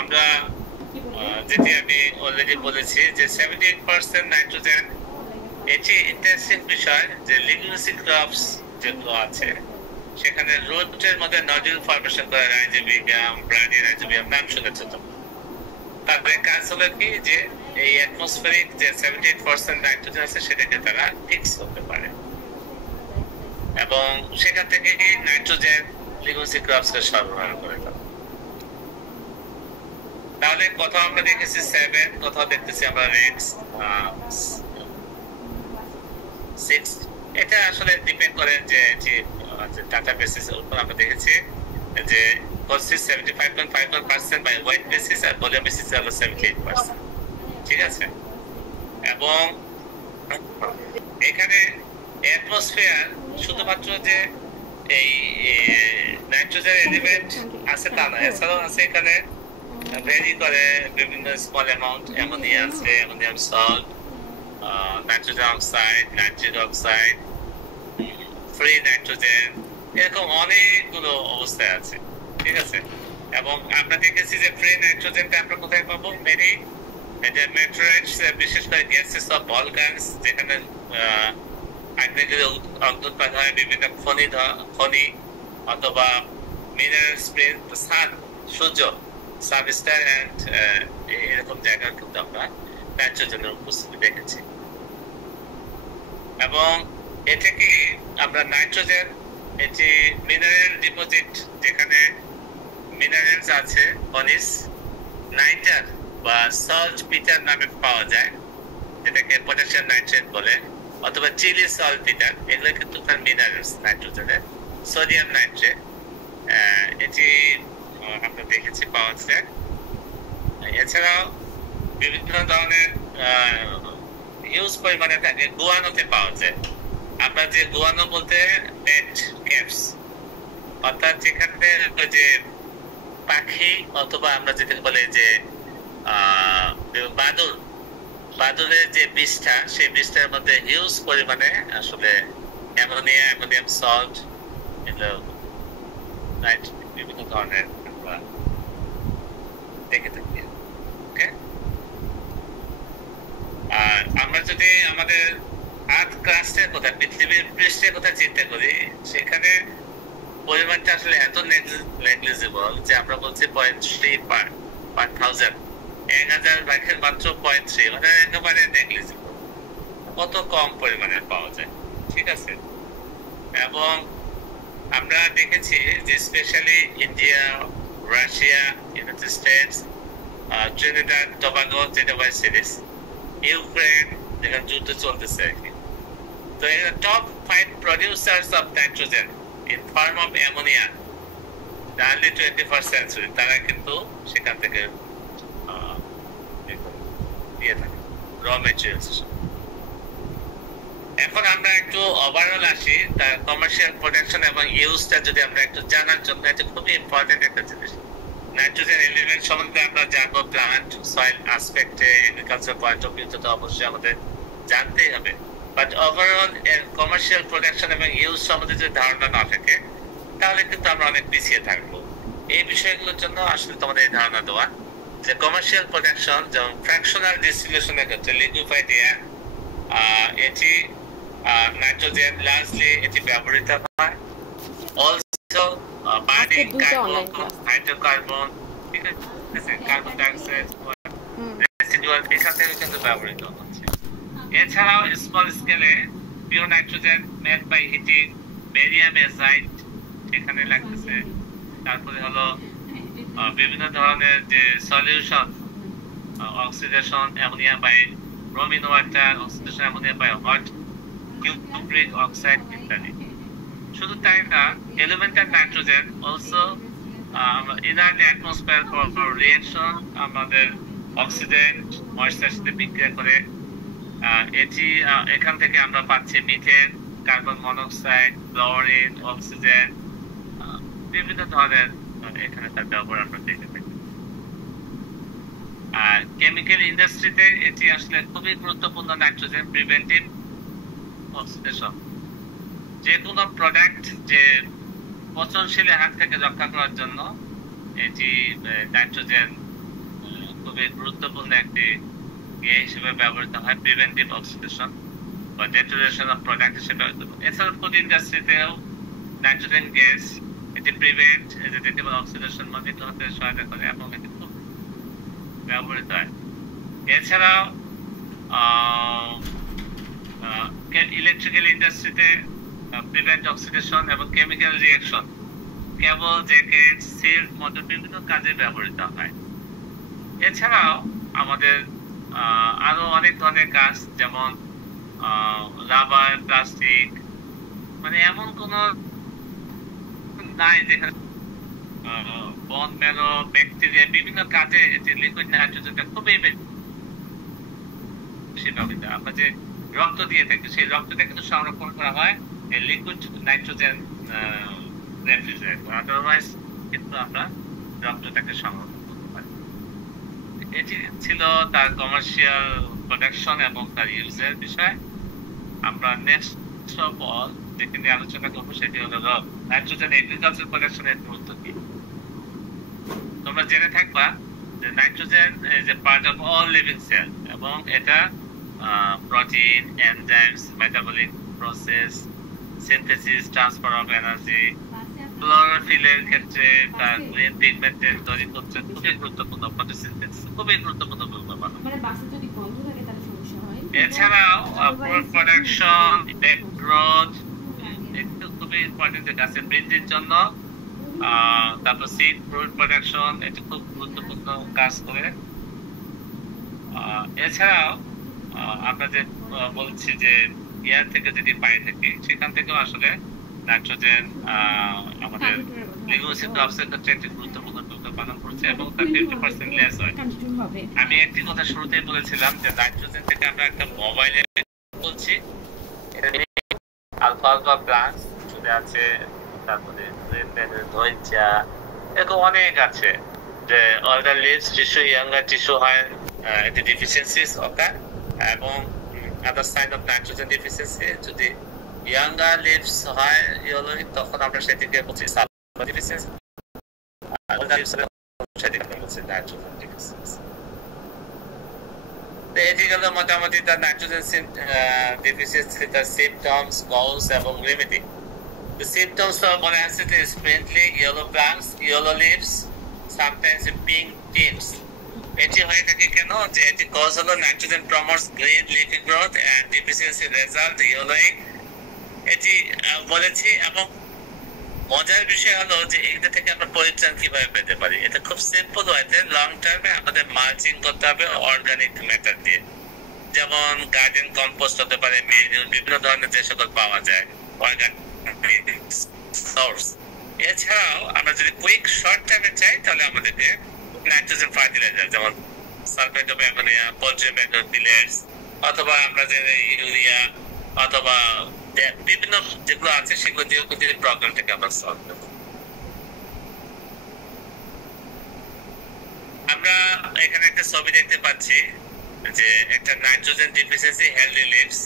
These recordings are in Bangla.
আমরা যেটি আমি অলরেডি বলেছি যে 78% নাইট্রোজেন, এটি ইন্টারেস্টিং বিষয় যে লিগুমিনাসি ক্রপস যেগুলো আছে সেখানে রুটের মধ্যে নডিউল ফর্মেশন করে রাইজোবিয়াম, ব্রাডি রাইজোবিয়াম নাম শুনেছো তো। তাদের কাজ হলো কি যে এই অ্যাটমসফেরিক যে 78% নাইট্রোজেন আছে সেটাকে তারা ফিক্স করতে পারে এবং সেখান থেকে নাইট্রোজেন লিগুমিনাসি ক্রপসকে সরবরাহ করে দেয়। তাহলে কোথাও আমরা দেখেছি 7, কোথাও দেখতেছি আমরা রেক্স 6। এটা আসলে ডিপেন্ড করে যে ডাটা বেসিস এর উপর আমরা দেখেছি যে কনসিস্ট 75.51% বাই ওয়েট বেসিস আর ভলিউম বেসিস হলো 78%। ঠিক আছে, এবং এখানে অ্যাটমসফিয়ার শুধুমাত্র যে এই নাইট্রোজেন এলিমেন্ট আছে তা না, এছাড়াও আছে এখানে ভেরি করে বিভিন্ন স্মল অ্যামাউন্ট অ্যামোনিয়া আছে, ammonium salt, nitrogen oxide, nitric oxide, free nitrogen, এরকম অনেকগুলো অবস্থায় আছে। ঠিক আছে, এবং আমরা দেখেছি যে ফ্রি নাইট্রোজেনটা আমরা কোথায় পাবো? মেরি মেটেরাইটস, বিশেষ করে গ্যাসেস অফ ভলকানস, যেখানে আগ্নেয়গিরি অগ্নুৎপাত হয়, বিভিন্ন খনি অথবা মিনারেল স্প্রিং, সান, সূর্য, সাবস্টার এন্ড এরকম জায়গায় কিন্তু আমরা নাইট্রোজেনের উপস্থিতি দেখেছি। এবং এটা কি আমরা নাইট্রোজেন, এটি মিনারেল ডিপোজিট, যেখানে মিনারেলস আছে খনিজ নাইটার বা সল্ট পিটার নামে পাওয়া যায়, যেটাকে পটাশিয়াম নাইট্রেট বলে, অথবা চিলি সল্ট পিটার, এগুলো কিন্তু তার মিনারেলস নাইট্রোজেনের। সোডিয়াম নাইট্রেট এটি আমরা দেখেছি পাওয়া যায়। এছাড়াও বিভিন্ন ধরনের হিউজ পরিমাণে থাকে গুয়ানোতে পাওয়া যায়। আমরা যে গুয়ানো বলতে ডেড ক্যাপস, অর্থাৎ যেখানে যে পাখি অথবা আমরা যেটাকে বলে যে বাদুরের যে বিষটা, সেই বিষটার মধ্যে হিউজ পরিমাণে আসলে অ্যামোনিয়া, অ্যামোনিয়াম সল্ট, এগুলো বিভিন্ন ধরনের আমরা দেখে থাকি। ওকে, আর আমরা যদি আমাদের আর্থ ক্রাস্টের কথা, পৃথিবীর পৃষ্ঠের কথা চিন্তা করি, সেখানে পরিমাণটা আসলে এত নেগলিজিবল যে আমরা বলছি 0.3 পার 1000, 1000 ভাগের মাত্র 0.3, মানে একেবারে নেগলিজিবল, কত কম পরিমাণে পাওয়া যায়। ঠিক আছে, এবং আমরা দেখেছি যে specially India, Russia, United States, Trinidad Tobago, যেটা ওয়েস্ট সিরিজ, ইউক্রেন, যেখানে যুদ্ধ চলতেছে আর কি, তো এরা top 5 producers of nitrogen in form of ammonia early 21st century, তারা কিন্তু সেখান থেকে দিয়ে থাকে র ম্যাটেরিয়ালস। এখন আমরা একটু ওভারঅল আসি, তার কমার্শিয়াল প্রোডাকশন এবং ইউজটা যদি আমরা একটু জানার জন্য, এটা খুবই ইম্পর্টেন্ট একটা জিনিস। নাইট্রোজেন এলিমেন্ট সম্বন্ধে আমরা জানবো প্লান্ট সয়েল অ্যাসপেক্টে, এগ্রিকালচার পয়েন্ট অফ ভিউতে তো অবশ্যই আমাদের জানতেই হবে, বাট ওভারঅল এর কমার্শিয়াল প্রোডাকশন এবং ইউজ সম্বন্ধে যদি ধারণা না থাকে তাহলে কিন্তু আমরা অনেক পিছিয়ে থাকবো। এই বিষয়গুলোর জন্য আসলে তোমাদের এই ধারণা দেওয়া যে কমার্শিয়াল প্রোডাকশন, যেমন ফ্র্যাকশনাল ডিস্টিলিউশনের ক্ষেত্রে লিকুইফাইড এয়ার, এটি নাইট্রোজেন লার্জলি এটি ব্যবহৃত হয়। অলসো বার্নিং কার্বন, হাইড্রোকার্বন, ঠিক আছে, কার্বন ডাইঅক্সাইড, রেসিডুয়াল, এখান থেকে কিন্তু ব্যবহৃত হচ্ছে। এছাড়াও স্মল স্কেলে pure nitrogen made by heating barium azide এখানে লাগতেছে। তারপরে হলো বিভিন্ন ধরনের যে solution, oxidation ammonia by bromine water, oxidation ammonia by hot cupric oxide ইত্যাদি। শুধু তাই না, elemental nitrogen also inner atmosphere for reaction, আমাদের অক্সিডেন্ট ময়েশ্চারের সাথে বিক্রিয়া করে এটি এখান থেকে আমরা পাচ্ছি methane, carbon monoxide, chlorine, oxygen, বিভিন্ন ধরনের এখানে তার ব্যবহার আমরা দেখে থাকি। আর কেমিক্যাল ইন্ডাস্ট্রিতে এটি আসলে খুবই গুরুত্বপূর্ণ নাইট্রোজেন প্রিভেন্টিভ অক্সিডেশন। যে কোনো প্রোডাক্ট যে পচনশীলের হাত থেকে রক্ষা করার জন্য এটি নাইট্রোজেন খুবই গুরুত্বপূর্ণ একটি ইয়ে হিসেবে ব্যবহৃত হয়, প্রিভেন্টিভ অক্সিডেশন বা ডেটোনেশন অফ প্রোডাক্ট হিসেবে। এছাড়া ফুড ইন্ডাস্ট্রিতেও নাইট্রোজেন গ্যাস এটি প্রিভেন্ট ভেজিটেবল অক্সিডেশন মডিফ হতে সহায়তা করে এবং এটি খুব ব্যবহৃত হয়। এছাড়াও ইলেকট্রিক্যাল ইন্ডাস্ট্রিতে প্রিভেন্ট অক্সিডেশন এবং কেমিক্যাল রিঅ্যাকশন, কেবল, জ্যাকেট, সিল্ক মতো বিভিন্ন কাজে ব্যবহৃত হয়। এছাড়াও আমাদের আরো অনেক ধরনের কাজ, যেমন রাবার, প্লাস্টিক, মানে এমন কোন নাই যেখানে বন মেরো, ব্যাকটেরিয়া, বিভিন্ন কাজে লিকুইড নাইট্রোজেনটা খুবই বেশি ব্যবহৃত। আমরা যে রক্ত দিয়ে থাকি, সেই রক্তটা কিন্তু সংরক্ষণ করা হয় এই লিকুইড নাইট্রোজেন রেফ্রিজারেটর, আদারওয়াইজ কিন্তু আমরা রক্তটাকে সংরক্ষণ করতে পারি। এটি ছিল তার কমার্শিয়াল প্রোডাকশন এবং তার ইউজের বিষয়। আমরা নেক্সট অফ অল যেটি নিয়ে আলোচনা করবো সেটি হলো নাইট্রোজেন এগ্রিকালচার প্রোডাকশনের গুরুত্ব কি। তোমরা জেনে থাকবা যে nitrogen is a part of all living sell এবং এটা protein, enzymes, metabolic process, synthesis, transfer of energy, ক্লোরোফিলের ক্ষেত্রে তার গ্রিন পিগমেন্টের তৈরি করতে খুবই গুরুত্বপূর্ণ, ফটোসিনথেসিস খুবই গুরুত্বপূর্ণ ভূমিকা পালন করে। এছাড়াও ফুড প্রোডাকশন, গ্রোথ একটু খুবই ইম্পর্টেন্ট গাছের বৃদ্ধির জন্য। তারপর সিড ফ্রুট প্রোডাকশন, এটি খুব গুরুত্বপূর্ণ কাজ করে। এছাড়াও আমরা যে বলছি যে এয়ার থেকে যদি পাই থাকি, সেখান থেকেও আসলে নাইট্রোজেন আমাদের লিগুমিনোসিড ক্রপসের ক্ষেত্রে একটি গুরুত্বপূর্ণ ভূমিকা পালন করছে এবং তার 50% লেস হয়। আমি একটি কথা শুরুতেই বলেছিলাম যে নাইট্রোজেন থেকে আমরা একটা মোবাইলে বলছি, আলফা আলফা প্লান্টস চলে আছে, তারপরে ধৈর্যা, এরকম অনেক আছে যে already leaves tissue, younger tissue হয় এটি ডিফিসিয়েন্সিস ওকার, এবং other sign of nitrogen deficiency যদি ইয়াঙ্গার লিভস হয় ইয়েলোইং, তখন আমরা সেটিকে বলছি সালফার ডিফিসিয়েন্সি, আর ওল্ডার লিভস হলে সেটিকে আমরা বলছি নাইট্রোজেন ডিফিসিয়েন্সি। এটি গেল মোটামুটি তার নাইট্রোজেন ডিফিসিয়েন্সি, তার সিম্পটমস, কজ এবং remedy. The symptoms of monocytic is mainly yellow plants, yellow leaves, sometimes pink tips. এটি হয়ে থাকে কেন? যে এটি কজ হলো nitrogen promotes green leafy growth and deficiency result yellowing, এটি বলেছি। এবং মজার বিষয় হলো যে এটা থেকে আমরা পরিত্রাণ কিভাবে পেতে পারি। এটা খুব সিম্পল ওয়েতে লং টার্মে আমাদের মালচিং করতে হবে অর্গানিক ম্যাটার দিয়ে, যেমন গার্ডেন কম্পোস্ট হতে পারে, বিভিন্ন ধরনের যে সকল পাওয়া যায় অর্গানিক সোর্স। এছাড়াও আমরা যদি কুইক শর্ট টাইমে চাই তাহলে আমাদেরকে নাইট্রোজেন ফার্টিলাইজার, যেমন সালফেট অফ অ্যামোনিয়া, পলিট্রিমেট পিলেটস, অথবা আমরা যে ইউরিয়া অথবা বিভিন্ন যেগুলো আছে সেগুলো দিয়ে প্রবলেমটাকে আমরা সলভ করব। আমরা এখানে একটা ছবি দেখতে পাচ্ছি যে একটা নাইট্রোজেন ডিফিসিয়েন্সি হেলদি লিভস,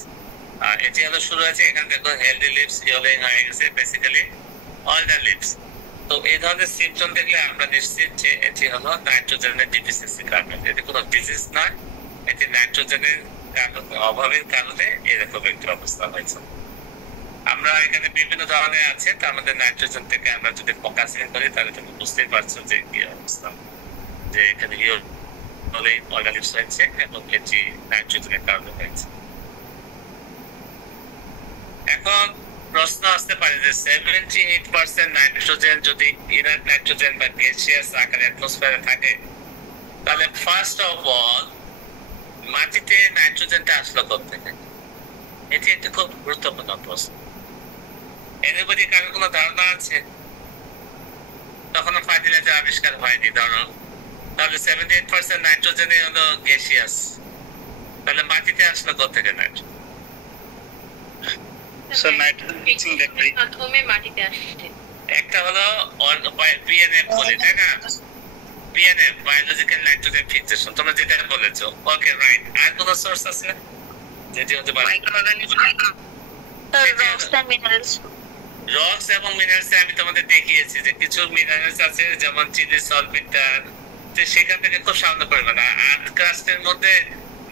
এটি হলো শুরু হয়েছে এখানে দেখো হেলদি লিভস ইয়েলোইং হয়ে গেছে, বেসিক্যালি অল দ্য লিভস। তো এই ধরনের সিম্পটম দেখলে আমরা নিশ্চিত যে এটি হলো নাইট্রোজেনের ডিফিসিয়েন্সি কারণে। এটি কোনো ডিজিজ নয়, এটি নাইট্রোজেনের অভাবের কারণে এরকম একটি অবস্থা হয়েছে। আমরা এখানে বিভিন্ন ধরনের আছে, তার মধ্যে নাইট্রোজেন থেকে আমরা যদি ফোকাসিং করি তাহলে তুমি বুঝতেই পারছো যে কি অবস্থা, যে এখানে অর্গানিক্স হয়েছে এবং এটি নাইট্রোজেনের কারণে হয়েছে। এখন প্রশ্ন আসতে পারে যে 78% নাইট্রোজেন যদি ইনার নাইট্রোজেন বা গ্যাসিয়াস আকারে অ্যাটমসফিয়ারে থাকে, তাহলে ফার্স্ট অফ অল মাটিতে নাইট্রোজেনটা আসলো কোত্থেকে? এটি একটি খুব গুরুত্বপূর্ণ প্রশ্ন। এনিবডি কারো কোনো ধারণা আছে? তখনও ফার্টিলাইজার আবিষ্কার হয়নি ধরো, তাহলে 78% নাইট্রোজেনে হলো গ্যাসিয়াস, তাহলে মাটিতে আসলো কোত্থেকে নাইট্রোজেন? একটা হলো পিএনএফ বলি, তাই না? পিএনএফ বায়োলজিক্যাল নাইট্রোজেন ফিক্সেশন, তোমরা যেটা বলেছো, ওকে রাইট। আর কোন সোর্স আছে যেটি হতে পারে? রক্স এবং মিনারেলস আমি তোমাদের দেখিয়েছি যে কিছু মিনারেলস আছে, যেমন চিনি সলভিটার, তো সেখান থেকে খুব সামান্য পরিমাণ আর্থ ক্রাস্টের মধ্যে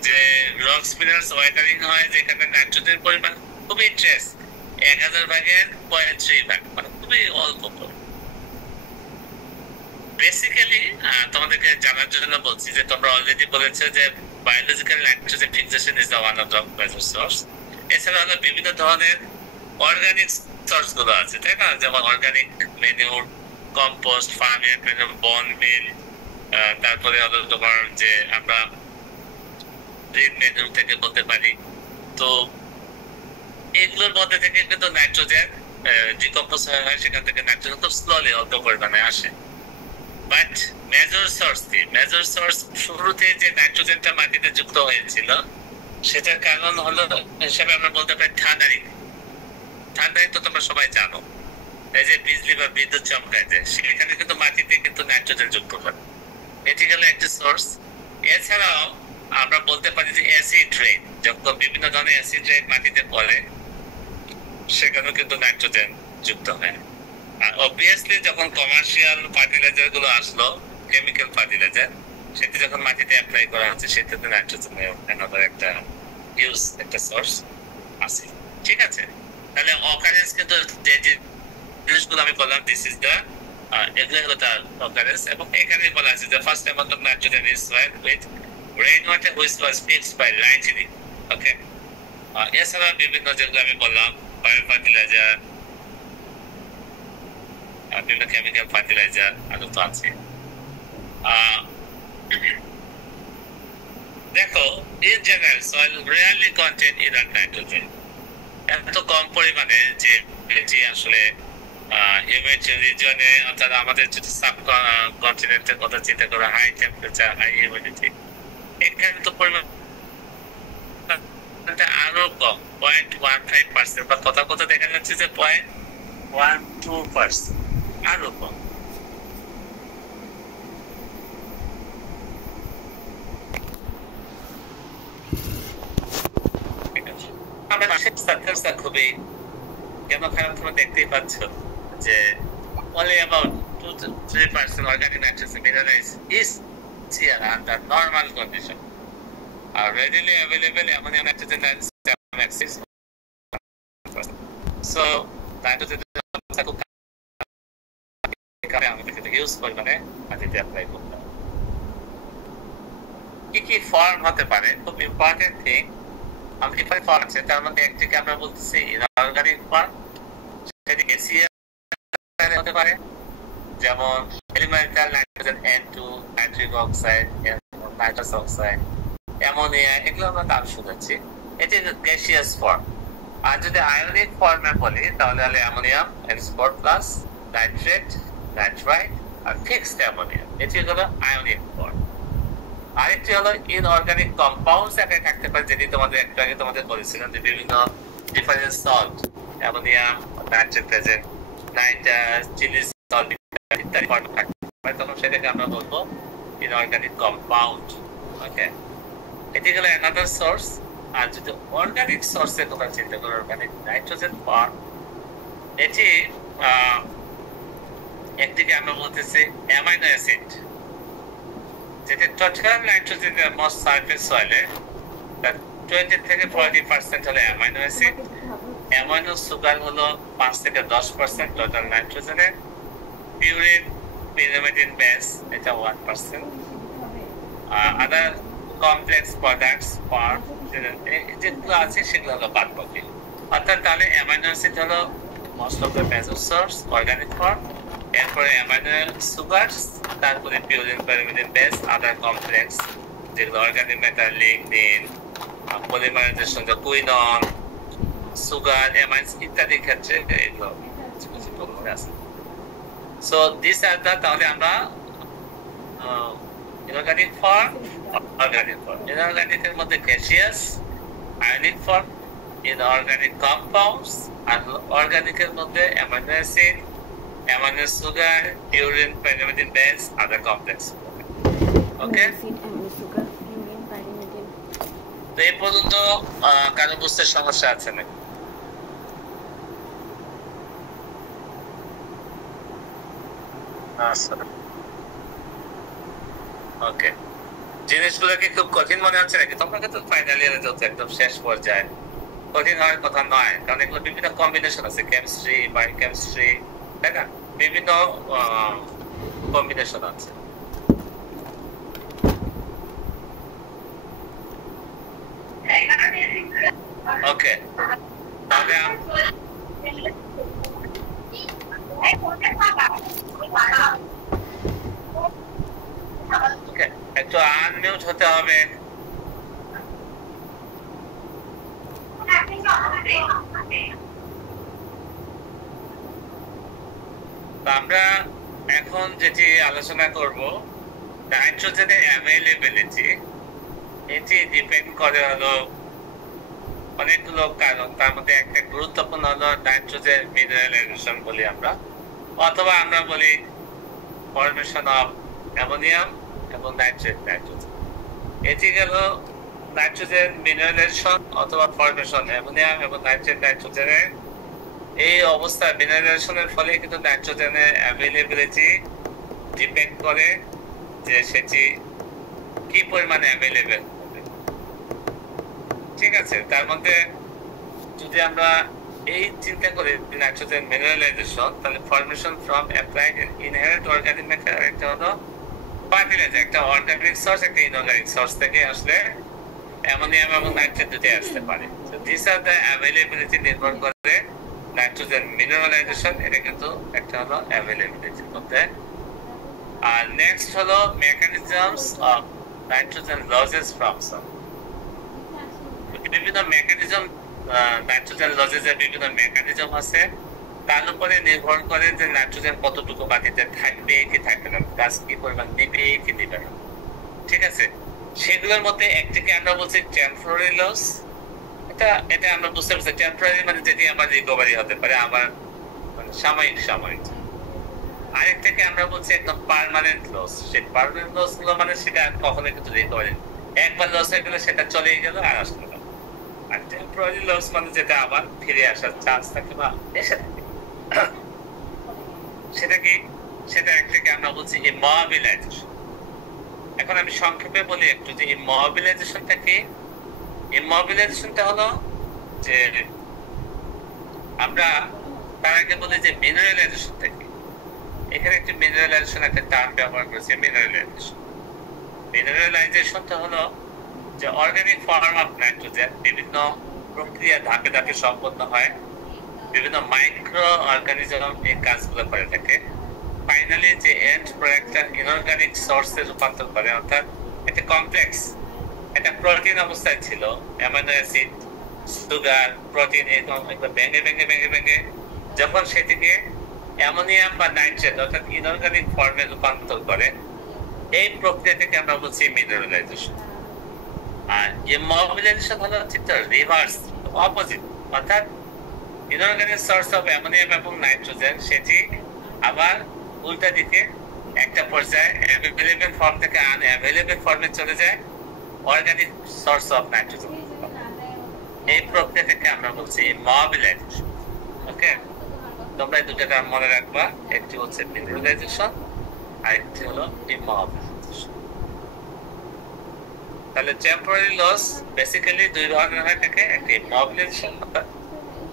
যে রক্স মিনারেলস ওয়াটারিং হয় যেখানে নাইট্রোজেন পরিমাণ খুবই ট্রেস 1000 ভাগের 0.3 ভাগ, মানে খুবই অল্প। বেসিক্যালি তোমাদেরকে জানার জন্য বলছি যে তোমরা অলরেডি বলেছো যে biological nitrogen fixation is the one of the major source. এছাড়া হলো বিভিন্ন ধরনের অর্গানিক সোর্স গুলো আছে, তাই না? যেমন organic manure, compost, farming manure, বন মিল, তারপরে হলো তোমার যে আমরা ব্রিড ম্যানিউর থেকে বলতে পারি। তো এগুলোর মধ্যে থেকে কিন্তু নাইট্রোজেন ডিকম্পোজ হয়, সেখান থেকে নাইট্রোজেন খুব স্লোলি অল্প পরিমাণে আসে। বাট মেজর সোর্স কি? মেজর সোর্স শুরুতে যে নাইট্রোজেনটা মাটিতে যুক্ত হয়েছিল সেটার কারণ হলো হিসেবে আমরা বলতে পারি ঠান্ডারিং। ঠান্ডারিং তো তোমরা সবাই জানো, এই যে বিজলি বা বিদ্যুৎ চমকায় যায়, সেখানে কিন্তু মাটিতে কিন্তু নাইট্রোজেন যুক্ত হয়, এটি গেল একটা সোর্স। এছাড়াও আমরা বলতে পারি যে অ্যাসিড রেইন, যখন বিভিন্ন ধরনের অ্যাসিড রেইন মাটিতে পড়ে সেখানেও কিন্তু নাইট্রোজেন যুক্ত হয়। আর অবভিয়াসলি যখন কমার্শিয়াল ফার্টিলাইজার গুলো আসলো, কেমিক্যাল ফার্টিলাইজার, সেটি যখন মাটিতে অ্যাপ্লাই করা হচ্ছে সেটাতে নাইট্রোজেনের একটা ইউজ, একটা সোর্স আছে। ঠিক আছে, তাহলে অকারেন্স কিন্তু যে যে জিনিসগুলো আমি বললাম, দিস ইজ দ্য এগুলো হলো তার অকারেন্স। এবং এখানে বলা আছে যে first amount of nitrogen is soil with rain water which was mixed by lightning. Okay, এছাড়া বিভিন্ন যেগুলো আমি বললাম বায়ো ফার্টিলাইজার, বিভিন্ন কেমিক্যাল ফার্টিলাইজার আরো তো আছে। দেখো, in general soil rarely contain enough nitrogen. এত কম পরিমাণে যে এটি আসলে হিউমিড রিজিয়নে, অর্থাৎ আমাদের যদি সাব কন্টিনেন্টের কথা চিন্তা করে, হাই টেম্পারেচার, হাই হিউমিডিটি, এখানে তো পরিমাণ আরো কম, 0.15%, বা কথা কথা দেখা যাচ্ছে যে 0.12%, আরো কম। খুবই কেন খারাপ তোমরা দেখতেই পাচ্ছ যে only about 2 to 3% organic nitrogen minerals is here under normal condition. Readily available ammonium nitrogen is 6%. So nitrogen আমাদের ইউজ পরিমাণে মাটিতে অ্যাপ্লাই করতে হবে। কি কি ফর্ম হতে পারে? খুব ইম্পর্টেন্ট থিং, আমরা ডিফারেন্ট ফর্ম আছে, তার মধ্যে একটিকে আমরা বলতেছি ইনঅর্গানিক ফর্ম, সেটি গ্যাসিয়াস হতে পারে, যেমন elemental nitrogen, N2, nitric oxide, nitrous oxide, ammonia, এগুলো আমরা নাম শুনেছি, এটি গ্যাসিয়াস ফর্ম। আর যদি আয়নিক ফর্মে বলি তাহলে অ্যামোনিয়াম N4+, নাইট্রেট, নাইট্রাইট আর ফিক্সড অ্যামোনিয়া, এটি হলো আয়নিক ফর্ম। আরেকটি হলো ইনঅর্গানিক কম্পাউন্ডস আকারে থাকতে পারে, যেটি তোমাদের একটু আগে তোমাদের বলেছিলাম যে বিভিন্ন different salt, ammonium, nitrogen, nitrous, Chile salt ইত্যাদি ফর্ম থাকতে পারে, তখন সেটাকে আমরা বলবো ইনঅর্গানিক কম্পাউন্ড। ওকে, এটি হলো অ্যানাদার সোর্স। আর যদি অর্গানিক সোর্সের কথা চিন্তা করো, অর্গানিক নাইট্রোজেন ফর্ম, এটি একদিকে আমরা বলতেছি অ্যামাইনো অ্যাসিড, যেটি টোটাল নাইট্রোজেনের মোস্ট সারফেস সয়েলে 20 থেকে 40% হলো অ্যামাইনো অ্যাসিড। অ্যামাইনো সুগার হলো 5 থেকে 10% টোটাল নাইট্রোজেনের। পিউরিন, পিরিমিডিন বেস, এটা 1%। আদার কমপ্লেক্স প্রোডাক্টস ফর্ম যেগুলো আছে সেগুলো হলো বাদ বাকি। অর্থাৎ তাহলে অ্যামাইনো অ্যাসিড হলো most of the major source, organic form, এরপরে অ্যামাইনো সুগারস, তারপরে purine, pyrimidine base, other complex যেগুলো organic matter, lignin, polymerisation, quinone, sugar, amines ইত্যাদি ক্ষেত্রে এগুলো আছে। সো দিস আর দ্য, তাহলে আমরা ইনঅর্গানিক ফর্ম, অর্গানিক ফর্ম, ইনঅর্গানিকের মধ্যে gaseous, ionic form, inorganic compounds, আর অর্গানিকের মধ্যে amino acid, amino sugar, purine, pyrimidine base, other complex. Okay, তো এই পর্যন্ত কারো বুঝতে সমস্যা আছে নাকি? ওকে, জিনিসগুলো কি খুব কঠিন মনে হচ্ছে নাকি? তোমরা কিন্তু ফাইনাল ইয়ারে যেহেতু একদম শেষ পর্যায়ে, কঠিন হওয়ার কথা নয়, কারণ এগুলো বিভিন্ন কম্বিনেশন আছে, কেমিস্ট্রি, বায়োকেমিস্ট্রি, তাই না? বিভিন্ন কম্বিনেশন আছে। ওকে, তাহলে একটু আনমিউট হতে হবে। আমরা এখন যেটি আলোচনা করব, নাইট্রোজেনের অ্যাভেলেবিলিটি, এটি ডিপেন্ড করে হলো অনেকগুলো কারণ। তার মধ্যে একটা গুরুত্বপূর্ণ হলো নাইট্রোজেন মিনারেলাইজেশন বলি আমরা, অথবা আমরা বলি ফরমেশন অফ অ্যামোনিয়াম এবং নাইট্রোজেন। এটি গেল নাইট্রোজেন মিনারেলাইজেশন অথবা ফরমেশন অ্যামোনিয়াম এবং নাইট্রোজেনের এই অবস্থা। মিনারেলাইজেশনের ফলে কিন্তু নাইট্রোজেনের অ্যাভেলেবিলিটি ডিপেন্ড করে যে সেটি কি পরিমাণে অ্যাভেলেবেল হবে। ঠিক আছে, তার মধ্যে যদি আমরা এই চিন্তা করি নাইট্রোজেন মিনারেলাইজেশন, তাহলে formation from applied inherent organic matter, একটা হলো ফার্টিলাইজার, একটা অর্গানিক সোর্স, একটা ইনঅর্গানিক সোর্স থেকে আসলে অ্যামোনিয়াম এবং নাইট্রেট দুটি আসতে পারে। So this are the availability নির্ভর করে নাইট্রোজেন মিনারেলাইজেশন, এটা কিন্তু একটা হলো অ্যাভেলেবিলিটির মধ্যে। আর নেক্সট হলো mechanisms of nitrogen losses from soil. বিভিন্ন মেকানিজম, নাইট্রোজেন লসেসের বিভিন্ন মেকানিজম আছে, তার উপরে নির্ভর করে যে নাইট্রোজেন কতটুকু মাটিতে থাকবে কি থাকবে না, গাছ কি পরিমাণ দিবে কি দিবে না। ঠিক আছে, সেগুলোর মধ্যে একটিকে আমরা বলছি টেম্পোরারি লস। এটা আমরা বুঝতে পারছি, টেম্পোরারি মানে যেটি আমার রিকভারি হতে পারে, আমার মানে সাময়িক। আরেকটাকে আমরা বলছি একদম পার্মানেন্ট লস। সেই পার্মানেন্ট লস গুলো মানে সেটা কখনো কিন্তু রিকভারি, একবার লস হয়ে গেলে সেটা চলেই গেল আর আসলো না। আর টেম্পোরারি লস মানে যেটা আবার ফিরে আসার চান্স থাকে বা এসে থাকে, সেটা একটাকে আমরা বলছি ইমোবিলাইজেশন। এখন আমি সংক্ষেপে বলি একটু যে ইমোবিলাইজেশনটা কি। ইমোবিলাইজেশনটা হলো যে আমরা তার আগে বলি যে মিনারেলাইজেশনটা কি। এখানে একটি মিনারেলাইজেশন একটা টার্ম ব্যবহার করেছে, মিনারেলাইজেশনটা হলো যে অর্গানিক ফর্ম অফ নাইট্রোজেন বিভিন্ন প্রক্রিয়া ধাপে ধাপে সম্পন্ন হয়, বিভিন্ন মাইক্রো অর্গানিজম এই কাজগুলো করে থাকে। ফাইনালি যে এন্ড প্রোডাক্টটা ইনঅর্গানিক সোর্সে রূপান্তর করে, অর্থাৎ একটা কমপ্লেক্স, একটা প্রোটিন অবস্থায় ছিল, অ্যামাইনো অ্যাসিড, সুগার, প্রোটিন, এরকম ভেঙে যখন সেটিকে অ্যামোনিয়াম বা নাইট্রেট অর্থাৎ ইনঅর্গানিক ফর্মে রূপান্তর করে, এই প্রক্রিয়াটাকে আমরা বলছি মিনারেলাইজেশন। আর ইমোবিলাইজেশন হলো ঠিক রিভার্স, অপোজিট, অর্থাৎ ইনঅর্গানিক সোর্স অফ অ্যামোনিয়াম এবং নাইট্রোজেন সেটি আবার উল্টা দিকে একটা পর্যায়ে অ্যাভেলেবল ফর্ম থেকে আনঅ্যাভেলেবল ফর্মে চলে যায় অর্গানিক সোর্স অফ নাইট্রোজেন। এই প্রক্রিয়াটাকে আমরা বলছি ইমোবিলাইজেশন। ওকে, তোমরা এই দুটো টার্ম মনে রাখবা, একটি হচ্ছে মিনারেলাইজেশন আর একটি হলো ইমোবিলাইজেশন। তাহলে টেম্পোরারি লস বেসিক্যালি দুই ধরনের হয়ে থাকে, একটি ইমোবিলাইজেশন অর্থাৎ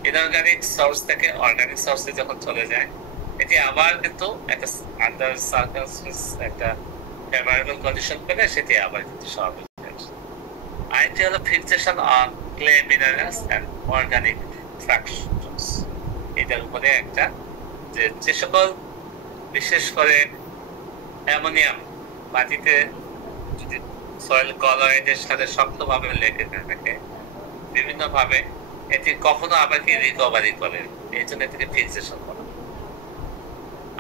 ইনঅর্গানিক সোর্স থেকে অর্গানিক সোর্সে যখন চলে যায়, এটি আবার কিন্তু একটা আন্ডার সার্কামস্টেন্স, একটা ফেভারেবল কন্ডিশন পেলে সেটি আবার কিন্তু স্বাভাবিক। আরেকটি হলো fixation on clay minerals and organic fractions. এটার উপরে একটা যে সকল বিশেষ করে অ্যামোনিয়াম মাটিতে যদি সয়েল কলয়েডের সাথে শক্তভাবে লেগে থাকে বিভিন্ন ভাবে, এটি কখনো আবার কি রিকভারি করে, এই জন্য এটাকে ফিক্সেশন বলা।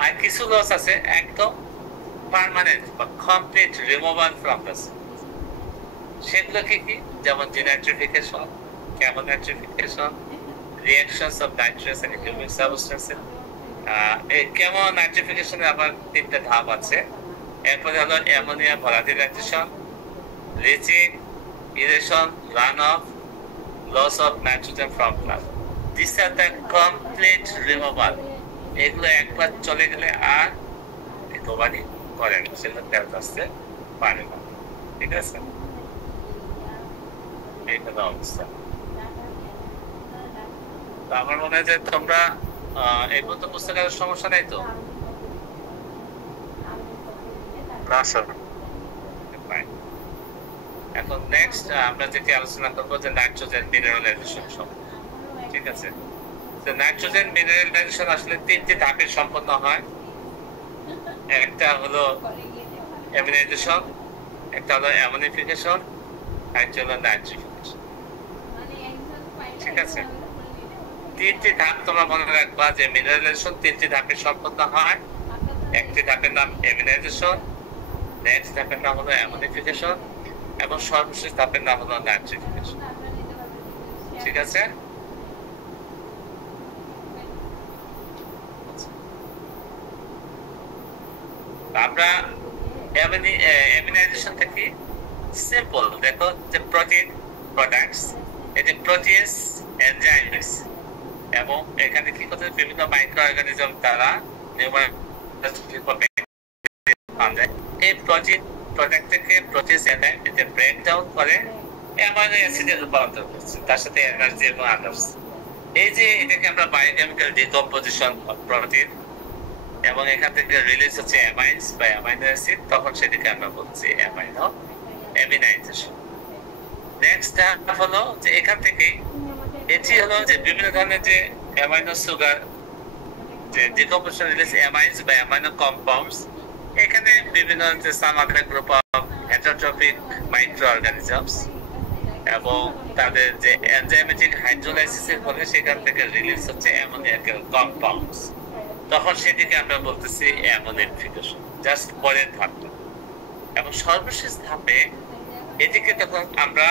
আর কিছু লস আছে একদম পার্মানেন্ট বা complete removal from the soil. সেগুলো কি কি? যেমন denitrification, chemonitrification, reactions of nitrous and humic substances. এই কেমোনাইট্রিফিকেশনে আবার তিনটা ধাপ আছে। এরপরে হলো ammonia volatilisation, leaching, erosion, run off, loss of nitrogen from plant. This are the complete removal. এগুলো একবার চলে গেলে আর রিকভারি করে না, সেগুলো ফেরত আসতে পারে না। ঠিক আছে, এই হলো অবস্থা। তো আমার মনে হয় যে তোমরা এই পর্যন্ত বুঝতে গেলে সমস্যা নাই তো? না স্যার। এখন নেক্সট আমরা যেটি আলোচনা করবো যে নাইট্রোজেন মিনারেলাইজেশন সম্পর্কে। ঠিক আছে, তো নাইট্রোজেন মিনারেলাইজেশন আসলে তিনটি ধাপে সম্পন্ন হয়। একটা হলো অ্যামিনাইজেশন, একটা হলো অ্যামোনিফিকেশন, আর একটা হলো নাইট্রিফিকেশন। ঠিক আছে, তিনটি ধাপ তোমরা মনে রাখবা যে মিনারেলাইজেশন তিনটি ধাপে সম্পন্ন হয়। একটি ধাপের নাম অ্যামিনাইজেশন, নেক্সট ধাপের নাম হলো অ্যামোনিফিকেশন, এবং সর্বশেষ ধাপের নাম হলো নাইট্রিফিকেশন। ঠিক আছে, আমরা অ্যামিনাইজেশন থেকে সিম্পল দেখো যে প্রোটিন প্রোডাক্টস, এটি প্রোটিয়েস এনজাইমস, এবং এখানে কি করতে বিভিন্ন মাইক্রো অর্গানিজম দ্বারা এই প্রোটিন প্রোডাক্ট থেকে প্রোটিয়েস এনজাইম এতে ব্রেক ডাউন করে অ্যামাইনো অ্যাসিডে রূপান্তর করছে, তার সাথে এনার্জি এবং আদার্স। এই যে এটাকে আমরা বায়োকেমিক্যাল ডিকম্পোজিশন অফ প্রোটিন, এবং এখান থেকে রিলিজ হচ্ছে অ্যামাইনস বা অ্যামাইনো অ্যাসিড, তখন সেটাকে আমরা বলছি অ্যামিনাইজেশন। নেক্সট ধাপ হলো যে এখান থেকে এটি হলো যে বিভিন্ন ধরনের যে অ্যামাইনো সুগার যে ডিকম্পোজিশন রিলিজ অ্যামাইনস বা অ্যামাইনো কম্পাউন্ডস, এখানে বিভিন্ন যে সাম আদার গ্রুপ অফ হেটারোট্রপিক মাইক্রো অর্গানিজমস, এবং তাদের যে এনজাইমেটিক হাইড্রোলাইসিসের ফলে সেখান থেকে রিলিজ হচ্ছে অ্যামোনিয়াকের কম্পাউন্ডস, তখন সেটিকে আমরা বলতেছি অ্যামোনিফিকেশন, জাস্ট পরের ধাপটা। এবং সর্বশেষ ধাপে এটিকে তখন আমরা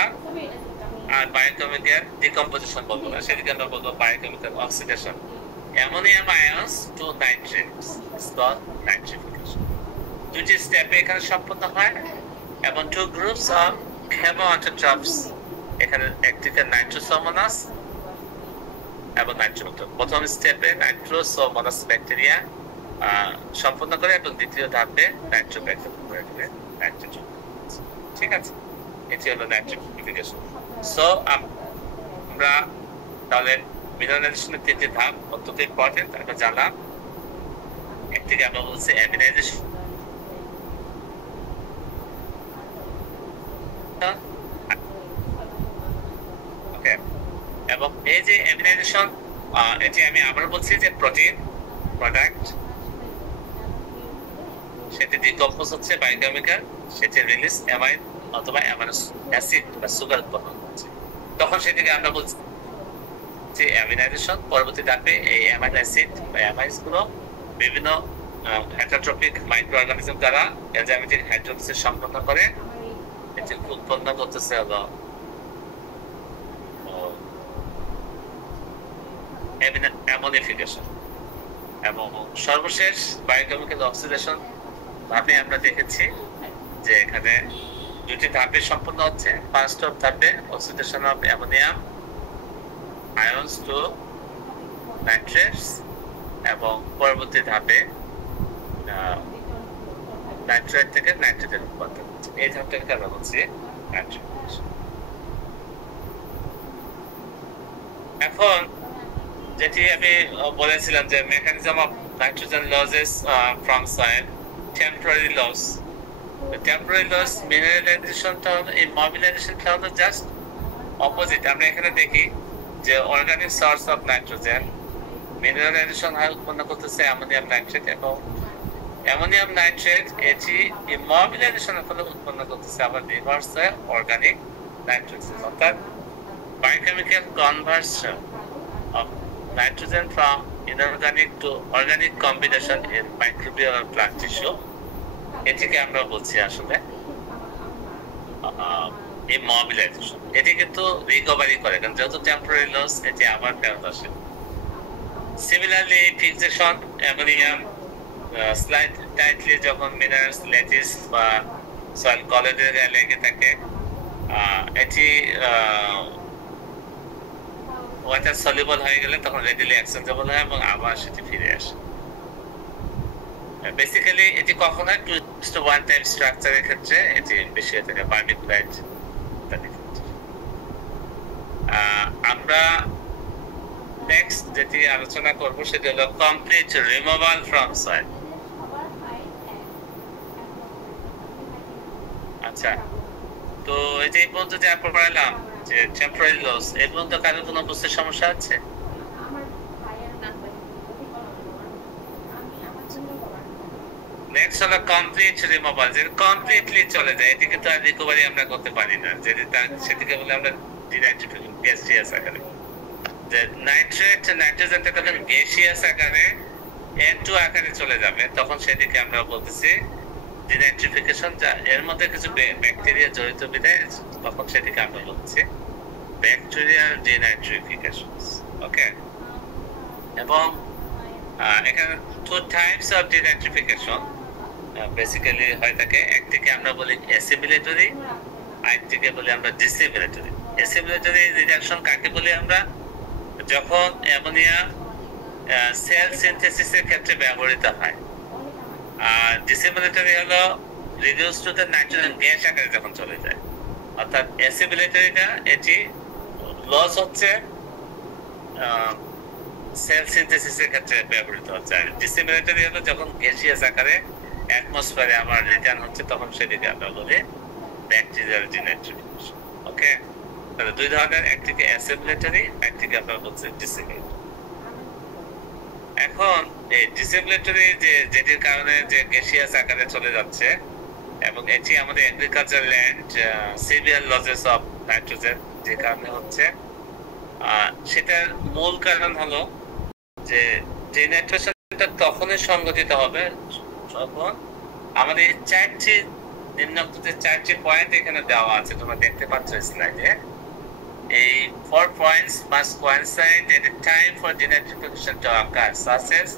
আর বায়োকেমিক্যাল ডিকম্পোজিশন বলবো না, সেটিকে আমরা বলবো biochemical oxidation. Ammonium ions to nitrates is called nitrification. দুটি স্টেপে এখানে সম্পন্ন হয়, এবং টু গ্রুপস অফ হেমোঅটোট্রপস, এখানে একটিকে নাইট্রোসোমোনাস এবং নাইট্রোমোনাস। প্রথম স্টেপে নাইট্রোসোমোনাস ব্যাকটেরিয়া সম্পন্ন করে, এবং দ্বিতীয় ধাপে নাইট্রোব্যাকটেরিয়া নাইট্রোজেন। ঠিক আছে, এটি হলো নাইট্রিফিকেশন। সো আমরা তাহলে মিনারেলাইজেশনের তিনটি ধাপ অত্যন্ত ইম্পর্টেন্ট আমরা জানলাম। একটিকে আমরা বলছি অ্যামিনাইজেশন, ওকে, এবং এই যে অ্যামিনাইজেশন এটি আমি আবার বলছি যে প্রোটিন প্রোডাক্ট সেটি ডিকম্পোজ হচ্ছে বায়োকেমিক্যাল, সেটি রিলিজ অ্যামাইন অথবা অ্যামাইনো অ্যাসিড বা সুগার উৎপন্ন হচ্ছে, তখন সেটিকে আমরা বলছি যে অ্যামিনাইজেশন। পরবর্তী ধাপে এই অ্যামাইনো অ্যাসিড বা অ্যামাইনস গুলো বিভিন্ন হেটারোট্রপিক মাইক্রো অর্গানিজম দ্বারা এনজাইমেটিক হাইড্রোলাইসিস সম্পন্ন করে এটি উৎপন্ন করতেছে হলো অ্যামোনিফিকেশন। এবং সর্বশেষ বায়োকেমিক্যাল অক্সিডেশন ধাপে আমরা দেখেছি যে এখানে দুটি ধাপে সম্পন্ন হচ্ছে। ফার্স্ট অফ ধাপে oxidation of ammonium ions to nitrates, এবং পরবর্তী ধাপে নাইট্রেট থেকে নাইট্রেটের রূপান্তর হচ্ছে। এই ধাপটাকে আমরা বলছি নাইট্রিফিকেশন। এখন যেটি আমি বলেছিলাম যে mechanism of nitrogen losses from soil, temporary loss. Temporary loss মিনারেলাইজেশনটা হলো, এই মবিলাইজেশনটা হলো জাস্ট অপোজিট। আমরা এখানে দেখি যে অর্গানিক সোর্স অফ নাইট্রোজেন মিনারেলাইজেশন হয় উৎপন্ন করতেছে অ্যামোনিয়াম নাইট্রেট, এবং অ্যামোনিয়াম নাইট্রেট এটি ইমোবিলাইজেশনের ফলে উৎপন্ন করতেছে আবার রিভার্স অর্গানিক নাইট্রোজেন। অর্থাৎ biochemical conversion of nitrogen from inorganic to organic combination in microbial or plant tissue, এটিকে আমরা বলছি আসলে ইমোবিলাইজেশন। এটি কিন্তু রিকভারি করে, কারণ যেহেতু টেম্পোরারি লস এটি আবার ফেরত আসে। Similarly fixation ammonium slide tightly যখন মিনারেলস ল্যাটিস বা সয়েল কলোয়েডে লেগে থাকে, এটি ওয়াটার সলিউবল হয়ে গেলে তখন রেডিলি এক্সচেঞ্জেবল হয় এবং আবার সেটি ফিরে আসে। বেসিক্যালি এটি কখনো 2:1 টাইপ স্ট্রাকচারের ক্ষেত্রে এটি বেশি হয়ে থাকে ভার্মিকুলাইট ইত্যাদি ক্ষেত্রে। আমরা নেক্সট যেটি আলোচনা করব সেটি হলো কমপ্লিট রিমুভাল ফ্রম সয়েল। আচ্ছা, তো এই যে এই পর্যন্ত যা পড়ালাম যে টেম্পোরারি লস, এই পর্যন্ত কারো কোনো বুঝতে সমস্যা আছে? নেক্সট হলো কমপ্লিট রিমুভাল, যে কমপ্লিটলি চলে যায়, এটি কিন্তু আর রিকভারি আমরা করতে পারি না, যেটি সেটিকে বলে আমরা ডিনাইট্রেশন গ্যাসিয়াস আকারে। যে নাইট্রেট নাইট্রোজেনটা যখন গ্যাসিয়াস আকারে N2 আকারে চলে যাবে তখন সেটিকে আমরা বলতেছি ডিনাইট্রিফিকেশন, যা এর মধ্যে কিছু ব্যাকটেরিয়া জড়িত বিধায় তখন সেটিকে আমরা বলছি ব্যাকটেরিয়াল ডিনাইট্রিফিকেশন। ওকে, এবং এখানে two types of denitrification basically হয় থাকে। একটিকে আমরা বলি অ্যাসিমিলেটরি, আরেকটিকে বলি আমরা ডিসিমিলেটরি। অ্যাসিমিলেটরি রিডাকশন কাকে বলি আমরা? যখন অ্যামোনিয়া সেল সিনথেসিসের ক্ষেত্রে ব্যবহৃত হয়। আর ডিসিমিলেটরি হলো reduce to the nitrogen gas আকারে যখন চলে যায়। অর্থাৎ অ্যাসিমিলেটরিটা এটি লস হচ্ছে সেল সিনথেসিসের ক্ষেত্রে ব্যবহৃত হচ্ছে, আর ডিসিমিলেটরি হলো যখন গ্যাসিয়াস আকারে অ্যাটমসফিয়ারে আবার রিটার্ন হচ্ছে তখন সেটিকে আমরা বলি ব্যাকটেরিয়াল ডিনাইট্রিফিকেশন। ওকে, তাহলে দুই ধরনের, একটিকে অ্যাসিমিলেটরি, একটিকে আমরা বলছি ডিসিমিলেটরি। এখন এই ডিসিমিলেটরি যেটির কারণে যে গ্যাসিয়াস আকারে চলে যাচ্ছে এবং এটি আমাদের agriculture land severe losses of nitrogen যে কারণে হচ্ছে, সেটার মূল কারণ হলো যে ডিনাইট্রেশনটা তখনই সংঘটিত হবে যখন আমাদের চারটি নিম্নোক্ত যে চারটি পয়েন্ট এখানে দেওয়া আছে, তোমরা দেখতে পাচ্ছ স্লাইডে। এই 4 points must coincide at a time for denitrification to occur, such as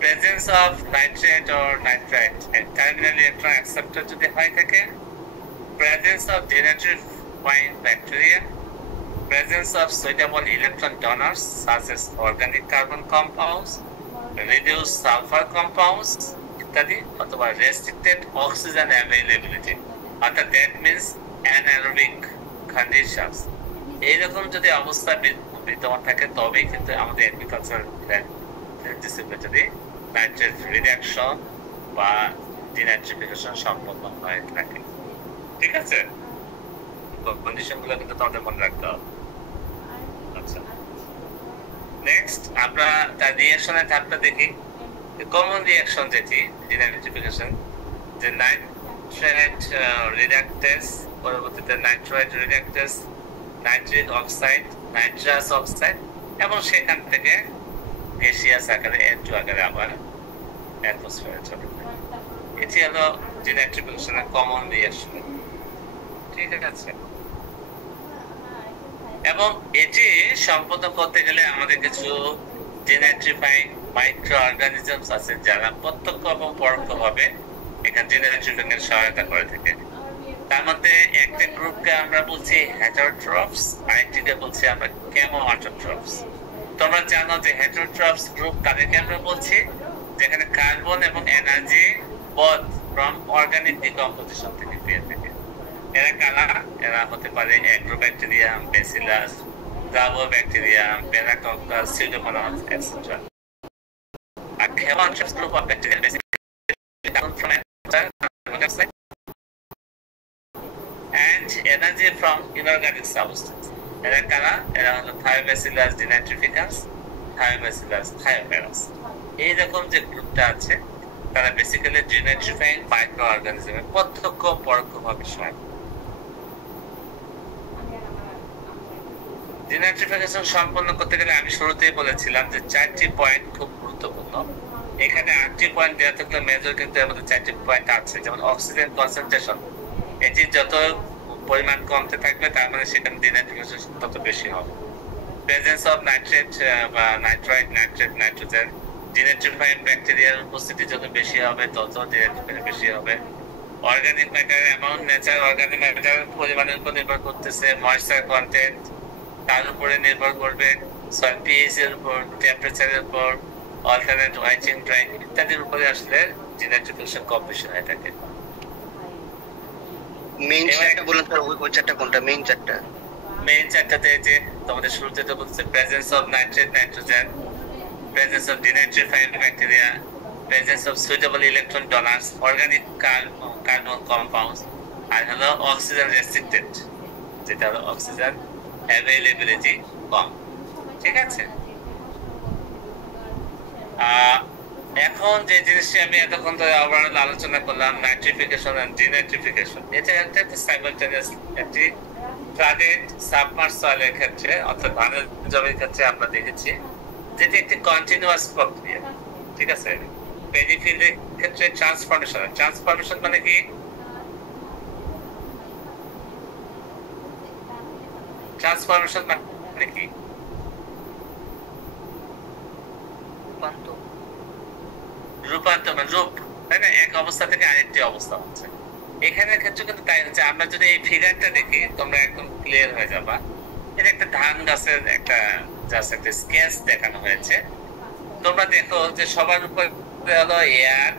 presence of nitrate or nitrite and terminal electron acceptor যদি হয় থাকে, presence of denitrifying bacteria, presence of suitable electron donors such as organic carbon compounds, reduced sulfur compounds ইত্যাদি, অথবা restricted oxygen availability, অর্থাৎ that means anaerobic conditions। এইরকম যদি অবস্থা বিদ্যমান থাকে তবেই কিন্তু আমাদের এগ্রিকালচার ডিসিমিলেটরি নাইট্রেট রিডাকশন বা ডিনাইট্রিফিকেশন সম্পন্ন হয়ে থাকে। ঠিক আছে, কন্ডিশনগুলো কিন্তু তোমাদের মনে রাখতে হবে। আচ্ছা, নেক্সট আমরা তার রিঅ্যাকশনের ধাপটা দেখি। কমন রিঅ্যাকশন যেটি ডিনাইট্রিফিকেশন, যে নাইট্রেট রিডাকটেস, পরবর্তীতে nitrite reductase, nitric oxide, nitrous oxide, এবং সেখান থেকে গ্যাসিয়াস আকারে N2 আকারে আবার অ্যাটমসফিয়ারে চলে যায়। এটি হলো ডিনাইট্রিফিকেশনের কমন রিঅ্যাকশন। ঠিক আছে, এবং এটি সম্পন্ন করতে গেলে আমাদের কিছু ডিনাইট্রিফাইং মাইক্রো অর্গানিজমস আছে যারা প্রত্যক্ষ এবং পরোক্ষভাবে এখানে ডিনাইট্রিফিকেশনে সহায়তা করে থাকে। তার মধ্যে একটা গ্রুপকে আমরা বলছি হেটারোট্রপস, আরেকটিকে বলছি আমরা কেমোঅটোট্রপস। তোমরা জানো যে হেটারোট্রপস গ্রুপ কাদেরকে আমরা বলছি? যেখানে কার্বন এবং energy both from organic decomposition থেকে পেয়ে থাকে। এরা কারা? এরা হতে পারে agrobacterium, bacillus, bacterium, paracoccus, pseudomonas etcetera. আর chemoautotrophs group of bacteria basically carbon from and energy from inorganic substance. এরা কারা? এরা হলো থায়োব্যাসিলাস ডিনাইট্রিফিকাস, থায়োব্যাসিলাস থায়োপ্যারাস। এইরকম যে গ্রুপটা আছে তারা বেসিক্যালি ডিনাইট্রিফাইং মাইক্রো অর্গানিজমের প্রত্যক্ষ পরোক্ষভাবে সহায়ক। ডিনাইট্রিফিকেশন সম্পন্ন করতে গেলে আমি শুরুতেই বলেছিলাম যে চারটি পয়েন্ট খুব গুরুত্বপূর্ণ। এখানে 8টি পয়েন্ট দেওয়া থাকলে মেজর কিন্তু এর মধ্যে 4টি পয়েন্ট আছে। যেমন অক্সিজেন কনসেন্ট্রেশন, এটি যত পরিমাণ কমতে থাকবে তার মানে সেখানে ডিনাইট্রিফিকেশন তত বেশি হবে। প্রেজেন্স অফ নাইট্রেট বা নাইট্রাইট, নাইট্রেট, নাইট্রোজেন, ডিনাইট্রিফাইং ব্যাকটেরিয়ার উপস্থিতি যত বেশি হবে তত ডিনাইট্রিফিকেশন বেশি হবে। Organic matter amount, nature organic matter পরিমাণের উপর নির্ভর করতেছে, ময়েশ্চার কন্টেন্ট তার উপরে নির্ভর করবে, সয়েল পিএইচ এর উপর, টেম্পারেচারের উপর, অল্টারনেট ওয়াইচিং ড্রাইং ইত্যাদির উপরে আসলে জেনারেট্রিফিকেশন কম্পিটিশন হয়ে থাকে। মেইন চারটা বলেন স্যার, ওই চারটা কোনটা মেইন চারটা? মেইন চারটাতে যে তোমাদের শুরুতে তো বলছে presence of nitrate nitrogen, presence of denitrified bacteria, presence of suitable electron donors, organic carbon compounds, আর হলো অক্সিজেন রেস্ট্রিক্টেড, যেটা হলো অক্সিজেন অ্যাভেইলেবিলিটি কম। ঠিক আছে, এখন যে জিনিসটি আমি এতক্ষণ ধরে ওভারঅল আলোচনা করলাম, নাইট্রিফিকেশন এন্ড ডিনাইট্রিফিকেশন, এটা একটা সাইমালটেনিয়াস একটি ফ্লাডেড সাবমার্জ সয়েলের ক্ষেত্রে অর্থাৎ ধানের জমির ক্ষেত্রে আমরা দেখেছি যেটি একটি কন্টিনিউয়াস প্রক্রিয়া। ঠিক আছে, পেরিফিল্ডের ক্ষেত্রে ট্রান্সফরমেশন মানে কি? ট্রান্সফরমেশন মানে কি? রূপান্তর মানে রূপ, তাই না? এক অবস্থা থেকে আরেকটি অবস্থা হচ্ছে। এখানের ক্ষেত্রে কিন্তু তাই হচ্ছে। আমরা যদি এই ফিগারটা দেখি তোমরা একদম ক্লিয়ার হয়ে যাবা। এটা একটা ধান গাছের একটা জাস্ট একটা স্কেচ দেখানো হয়েছে। তোমরা দেখো যে সবার উপরে হলো এয়ার,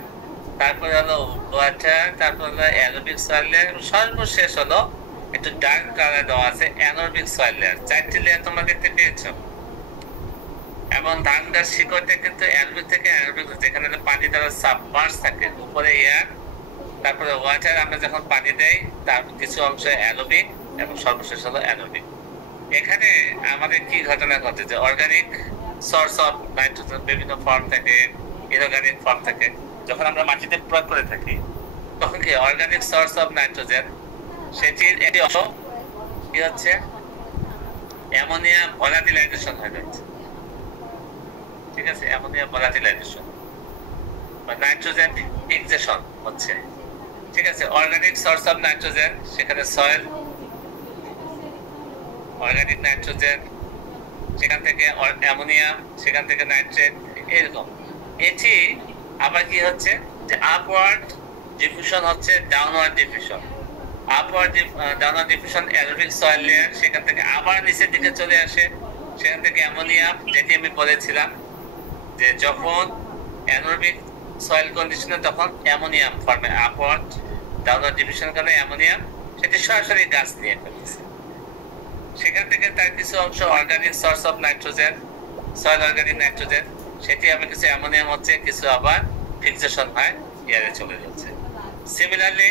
তারপরে হলো ওয়াটার, তারপর হলো অ্যারোবিক সয়েল লেয়ার, সর্বশেষ হলো একটু ডার্ক কালার দেওয়া আছে অ্যানারোবিক সয়েল লেয়ার। চারটি লেয়ার তোমরা দেখতে পেয়েছো। এবং ধান গাছ শিকড়টা কিন্তু অ্যারোবিক থেকে অ্যানারোবিক, যেখানে পানি দ্বারা সাবমার্জ থাকে, উপরে এয়ার, তারপরে ওয়াটার, আমরা যখন পানি দেই তার কিছু অংশ অ্যারোবিক এবং সর্বশেষ হলো অ্যানারোবিক। এখানে আমাদের কি ঘটনা ঘটে যে অর্গানিক সোর্স অফ নাইট্রোজেন বিভিন্ন ফর্ম থাকে, ইনঅর্গানিক ফর্ম থাকে। যখন আমরা মাটিতে প্রয়োগ করে থাকি তখন কি অর্গানিক সোর্স অফ নাইট্রোজেন সেটির একটি অংশ কি হচ্ছে অ্যামোনিয়া ভলাটিলাইজেশন হয়ে যাচ্ছে। ঠিক আছে, অ্যামোনিয়া ভলাটিলাইজেশন বা নাইট্রোজেন ফিক্সেশন হচ্ছে। ঠিক আছে, অর্গানিক সোর্স অফ নাইট্রোজেন সেখানে সয়েল, অর্গানিক নাইট্রোজেন সেখান থেকে অ্যামোনিয়াম, সেখান থেকে নাইট্রেট, এরকম। এটি আবার কি হচ্ছে যে আপওয়ার্ড ডিফিউশন হচ্ছে downward diffusion. Upward downward diffusion aerobic soil layer, সেখান থেকে আবার নিচের দিকে চলে আসে। সেখান থেকে অ্যামোনিয়াম, যেটি আমি বলেছিলাম যে যখন অ্যানারোবিক সয়েল কন্ডিশনে তখন অ্যামোনিয়াম ফর্মে, আপওয়ার্ড ডাউনওয়ার্ড ডিফিউশনের কারণে অ্যামোনিয়াম সেটি সরাসরি গাছ নিয়ে ফেলতেছে। সেখান থেকে তার কিছু অংশ organic source of nitrogen, soil organic nitrogen, সেটি আবার কিছু অ্যামোনিয়াম হচ্ছে, কিছু আবার ফিক্সেশন হয়, এয়ারে চলে যাচ্ছে। সিমিলারলি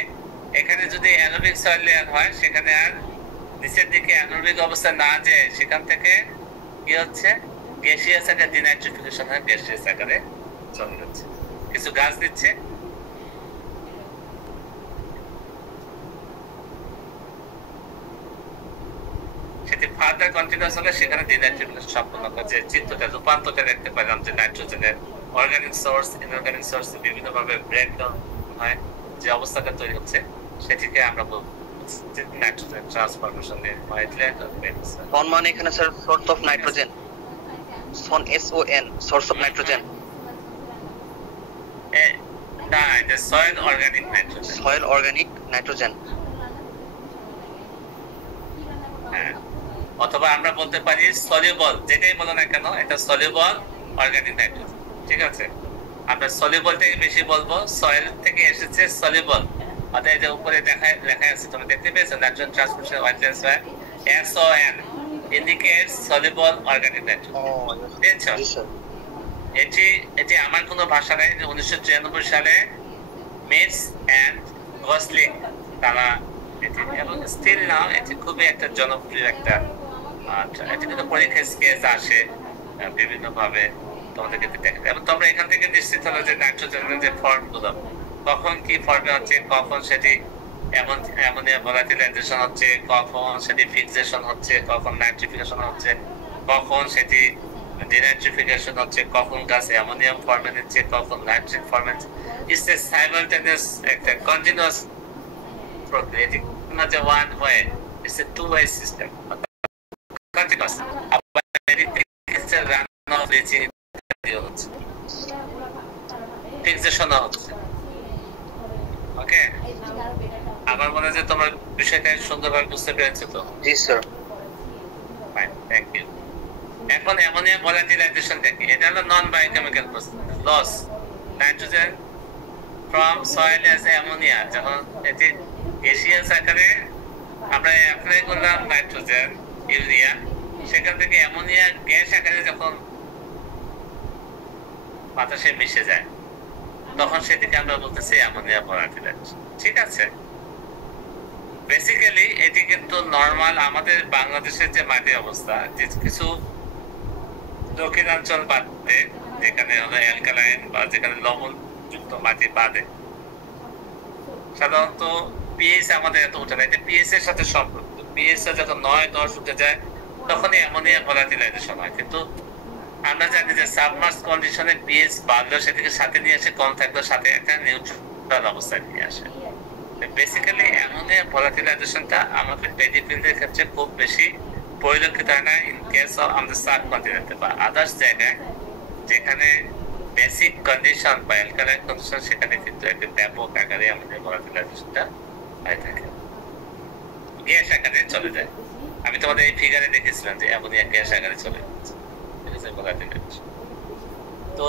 এখানে যদি অ্যানারোবিক সয়েল লেয়ার হয় সেখানে আর নিচের দিকে অ্যানারোবিক অবস্থা না যায়, সেখান থেকে কি হচ্ছে গ্যাসিয়াস আকারে ডিনাইট্রিফিকেশন হয়, গ্যাসিয়াস আকারে চলে যাচ্ছে, কিছু গাছ দিচ্ছে। সেটি ফার্দার কন্টিনিউয়াস হলে সেখানে ডিনাইট্রিফিকেশন সম্পন্ন করে যে চিত্রটা রূপান্তরটা দেখতে পেলাম যে নাইট্রোজেনের অর্গানিক সোর্স ইনঅর্গানিক সোর্স বিভিন্ন ভাবে ব্রেকডাউন হয়, যে অবস্থাটা তৈরি হচ্ছে সেটিকে আমরা নাইট্রোজেন ট্রান্সফরমেশন দিয়ে সন মানে এখানে sir source of nitrogen, Son SON source of nitrogen. না, এটা soil organic nitrogen. Soil organic nitrogen, হ্যাঁ, অথবা আমরা বলতে পারি সলিউবল, যেটাই বলো না কেন এটা সলিউবল অর্গানিক নাইট্রোজেন। ঠিক আছে, আমরা সলিউবল থেকে বেশি বলবো, সয়েল থেকে এসেছে সলিউবল। অর্থাৎ এই যে উপরে লেখা আছে, তুমি দেখতে পেয়েছো nitrogen transportation wetland soil, SON indicates soluble organic nitrogen। বুঝছো? এটি আমার কোনো ভাষা নাই। 1993 সালে মিটস এন্ড গসলিং তারা এটি, এবং স্টিল নাও এটি খুবই একটা জনপ্রিয় একটা, এটি কিন্তু পরীক্ষায় স্কেচ আসে বিভিন্ন ভাবে তোমাদেরকে দেখা, এবং তোমরা এখান থেকে নিশ্চিত হলো যে নাইট্রোজেনের যে ফর্ম গুলো কখন কি ফর্মে হচ্ছে, কখন সেটি অ্যামোনিয়া ভলাটিলাইজেশন হচ্ছে, কখন সেটি ফিক্সেশন হচ্ছে, কখন নাইট্রিফিকেশন হচ্ছে, কখন সেটি ডিনাইট্রিফিকেশন হচ্ছে, কখন গাছ অ্যামোনিয়াম ফর্মে নিচ্ছে, কখন নাইট্রিক ফর্মে নিচ্ছে। ইটস এ সাইমালটেনিয়াস একটা কন্টিনিউয়াস প্রক্রিয়া, এটি না যে one way, it's a two way system, continuous. আবার এদিকে রান অফ লিচিং হচ্ছে, ফিক্সেশন হচ্ছে। ওকে, আমার মনে হয় যে তোমার বিষয়টা সুন্দরভাবে বুঝতে পেরেছো তো? জি স্যার। Fine, thank you. এখন অ্যামোনিয়া ভলাটিলাইজেশনটা কি? এটা হলো non biochemical process, loss nitrogen from soil as ammonia. যখন এটি গ্যাসিয়াস আকারে আমরা অ্যাপ্লাই করলাম নাইট্রোজেন ইউরিয়া, সেখান থেকে অ্যামোনিয়া গ্যাস আকারে যখন বাতাসে মিশে যায় তখন সেটিকে আমরা বলতেছি অ্যামোনিয়া ভলাটিলাইজেশন। ঠিক আছে, বেসিক্যালি এটি কিন্তু নর্মাল আমাদের বাংলাদেশের যে মাটির অবস্থা, যে কিছু দক্ষিণাঞ্চল বাদে যেখানে হলো অ্যালকালাইন বা যেখানে লবণ যুক্ত মাটি বাদে সাধারণত পিএইচ আমাদের এত উঠে না। এটা পিএইচ এর সাথে সম্পর্কিত। পিএইচ যখন 9-10 উঠে যায় তখনই অ্যামোনিয়া ভলাটিলাইজেশন হয়। কিন্তু আমরা জানি যে সাবমার্স কন্ডিশনে পিএইচ বাড়লেও সেটিকে সাথে নিয়ে আসে, কম থাকলেও সাথে একটা নিউট্রাল অবস্থায় নিয়ে আসে। বেসিক্যালি অ্যামোনিয়া ভলাটিলাইজেশনটা আমাদের পেডি ফিল্ডের ক্ষেত্রে খুব বেশি পরিলক্ষিত হয় না ইন কেস অফ আমাদের সাবকন্টিনেন্টে বা আদার্স জায়গায় যেখানে বেসিক কন্ডিশন বা অ্যালকালাইন কন্ডিশন, সেখানে কিন্তু একটা ব্যাপক আকারে আমাদের ভলাটিলাইজেশনটা হয়ে থাকে, গ্যাস আকারে চলে যায়। আমি তোমাদের এই ফিগারে দেখেছিলাম যে অ্যামোনিয়া গ্যাস আকারে চলে যাচ্ছে, ঠিক আছে, ভলাটিলাইজেশন। তো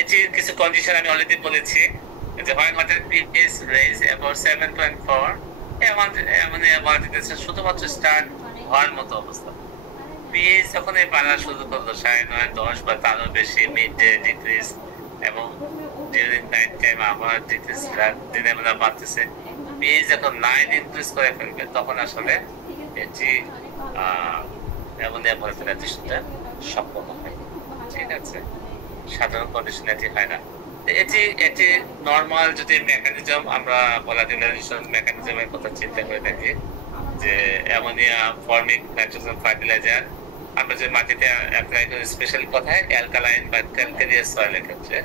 এটির কিছু কন্ডিশন আমি অলরেডি বলেছি যে when water pH raise above 7.4 ammonia ভলাটিলাইজেশন শুধুমাত্র স্টার্ট হওয়ার মতো অবস্থা। পিএইচ যখন এই বাড়া শুরু করলো 9.5, 10 বা তারও বেশি, মিড ডে ডিক্রিজ এবং ডিউরিং নাইট টাইম আবার ডিক্রিজ, দিনের বেলা বাড়তেছে, পিএইচ যখন 9 ইনক্রিজ করে ফেলবে তখন আসলে এটি অ্যামোনিয়া ভলাটিলাইজেশনটা সম্পন্ন হয়। ঠিক আছে, সাধারণ কন্ডিশনে এটি হয় না। এটি নর্মাল যদি মেকানিজম, আমরা ভলাটিলাইজেশন মেকানিজমের কথা চিন্তা করে থাকি যে অ্যামোনিয়া ফর্মিং নাইট্রোজেন ফার্টিলাইজার আমরা যে মাটিতে অ্যাপ্লাই করি, স্পেশালি কোথায়, অ্যালকালাইন বা ক্যালকেরিয়াস সয়েলের ক্ষেত্রে,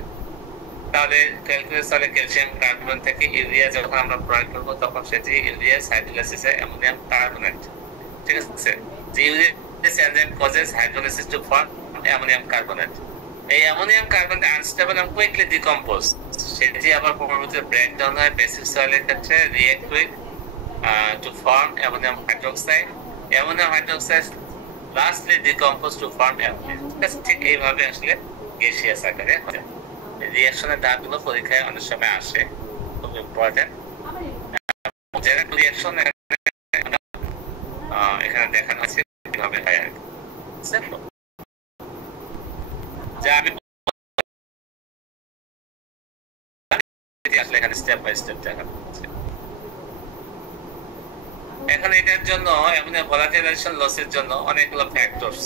তাহলে ক্যালকেরিয়াস সয়েলে ক্যালসিয়াম কার্বন থেকে ইউরিয়া যখন আমরা প্রয়োগ করবো তখন সেটি ইউরিয়া হাইড্রোলাইসিসে অ্যামোনিয়াম কার্বনেট। ঠিক আছে, যে urea enzyme causes hydrolysis to form ammonium carbonate. এই অ্যামোনিয়াম কার্বন আনস্টেবল এবং কুইকলি ডিকম্পোজ, সেটি আবার পরবর্তীতে ব্রেকডাউন হয় বেসিক সয়েলের ক্ষেত্রে, react with to form ammonium hydroxide. Ammonium hydroxide lastly decompose to form ammonia. ঠিক এইভাবে আসলে গ্যাসিয়াস আকারে হয়। রিঅ্যাকশনের ধাপগুলো পরীক্ষায় অনেক সময় আসে, খুব ইম্পর্টেন্ট। যেটা রিঅ্যাকশন এখানে দেখানো আছে কিভাবে হয় আর কি। যা আমি আসলে এখানে স্টেপ বাই স্টেপ দেখানো হচ্ছে। এখন এটার জন্য অ্যামোনিয়া ভলাটিলাইজেশন লসের জন্য অনেকগুলো ফ্যাক্টরস।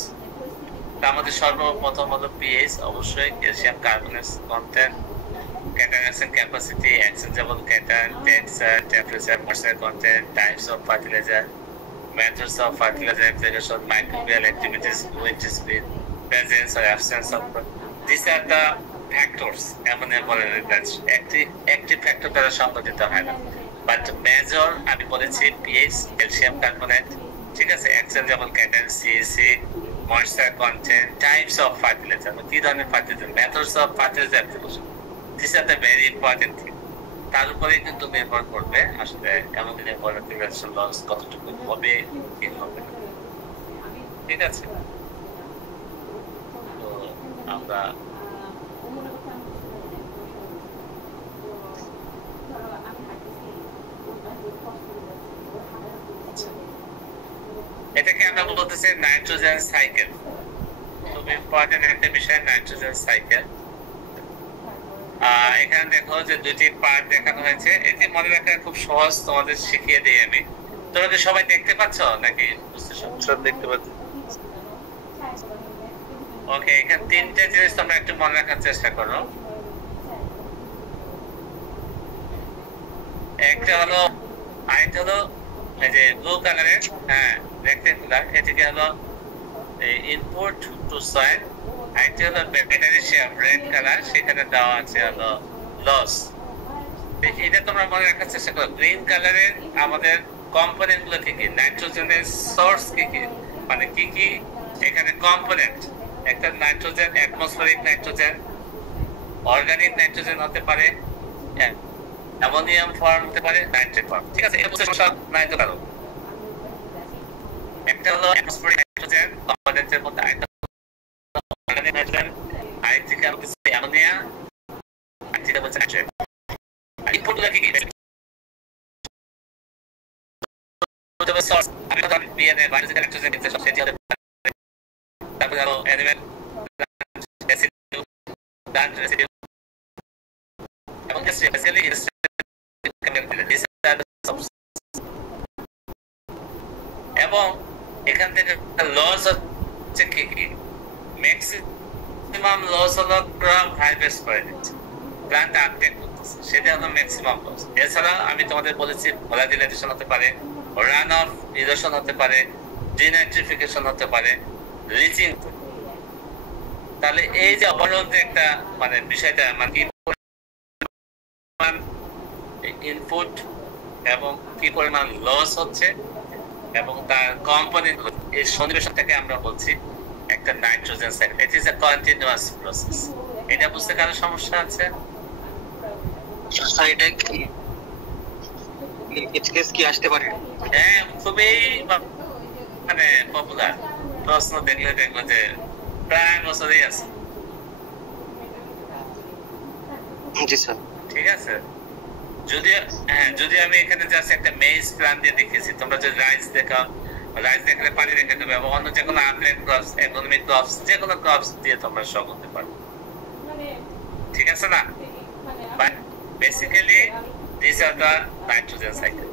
তার মধ্যে সর্বপ্রথম হলো পিএইচ, অবশ্যই calcium carbonate content, cation capacity, exchangeable cation, texture, temperature, moisture content, types of fertiliser, methods of fertiliser application, microbial activities, wind speed, presence or absence of, this are the factors ammonia volatilisation. একটি ফ্যাক্টর দ্বারা সংগঠিত হয় না, বাট মেজর আমি বলেছি পিএইচ, ক্যালসিয়াম কার্বনেট, ঠিক আছে, exchangeable cation, CAC, moisture content, types of fertiliser, কি ধরনের fertiliser, methods of fertiliser application, this are the very important thing. তার উপরে কিন্তু নির্ভর করবে আসলে অ্যামোনিয়া ভলাটিলাইজেশন লস কতটুকু হবে কি হবে না। ঠিক আছে, তো আমরা এটাকে আমরা বলতেছি নাইট্রোজেন সাইকেল। খুব ইম্পর্টেন্ট একটা বিষয় নাইট্রোজেন সাইকেল। এখানে দেখো যে দুটি পার্ট দেখানো হয়েছে, এটি মনে রাখা খুব সহজ, তোমাদের শিখিয়ে দিই আমি। তোমরা কি সবাই দেখতে পাচ্ছ নাকি বুঝতে সব দেখতে পাচ্ছ? ওকে, এখানে তিনটে জিনিস তোমরা একটু মনে রাখার চেষ্টা করো। একটা হলো, আরেকটা হলো এই যে ব্লু কালারের, হ্যাঁ রেক্টেঙ্গুলার, এটিকে হলো ইনপুট টু সয়েল। আরেকটি হলো ব্যাটারি শেপ রেড কালার, সেখানে দেওয়া আছে হলো লস। এটা তোমরা মনে রাখার চেষ্টা করো। গ্রিন কালারের আমাদের কম্পোনেন্ট গুলো কি কি, নাইট্রোজেনের সোর্স কি কি, মানে কি কি এখানে কম্পোনেন্ট। একটা nitrogen, atmospheric nitrogen, organic nitrogen হতে পারে, অ্যামোনিয়াম ফর্ম হতে পারে, নাইট্রেট ফর্ম। ঠিক আছে, এই সমস্যা নাই তো কারো। একটা হলো অ্যাটমসফেরিক নাইট্রোজেন কম্পোনেন্টের মধ্যে, আই থেকে আমরা বলছি অ্যামোনিয়া, আই থেকে বলছি নাইট্রেট। ইনপুটগুলো কি কি? সোর্স আমি তো ডিএনএ বায়োলজিক্যাল নাইট্রোজেন ইনজেকশন সেটি হতে পারে, তারপরে আরো অ্যানিমেল রেসিডিউ, প্লান্ট রেসিডিউ এবং স্পেশালি এবং এখান থেকে লস হচ্ছে কি কি? ম্যাক্সিমাম লস হলো ক্রপ হারভেস্ট করে দিচ্ছে, প্লান্ট আপটেক করতেছে, সেটা হলো ম্যাক্সিমাম লস। এছাড়া আমি তোমাদের বলেছি ভোলাটিলাইজেশন হতে পারে, রান অফ ইরোশন হতে পারে, ডিনাইট্রিফিকেশন হতে পারে, লিচিং। তাহলে এই যে ওভারঅল যে একটা মানে বিষয়টা মানে ইনপুট এবং কি পরিমাণ লস হচ্ছে এবং তার কম্পোনেন্ট এই সন্নিবেশনটাকে আমরা বলছি একটা nitrogen cycle. It is a continuous process. এটা বুঝতে কারো সমস্যা আছে? স্যার এটা কি এইচকেস কি আসতে পারে? হ্যাঁ, খুবই মানে পপুলার প্রশ্ন, দেখলে দেখবো যে প্রায় বছরই আছে। জি স্যার। ঠিক আছে, যদি আমি এখানে জাস্ট একটা মেইজ প্ল্যান দিয়ে দেখিয়েছি, তোমরা যদি রাইস দেখাও, রাইস দেখলে পানি রেখে দেবে এবং অন্য যে কোনো আর্থ্রাইট ক্রপস, ইকোনমিক ক্রপস, যে কোনো ক্রপস দিয়ে তোমরা শো করতে পারো। ঠিক আছে না? But basically this are the nitrogen cycle.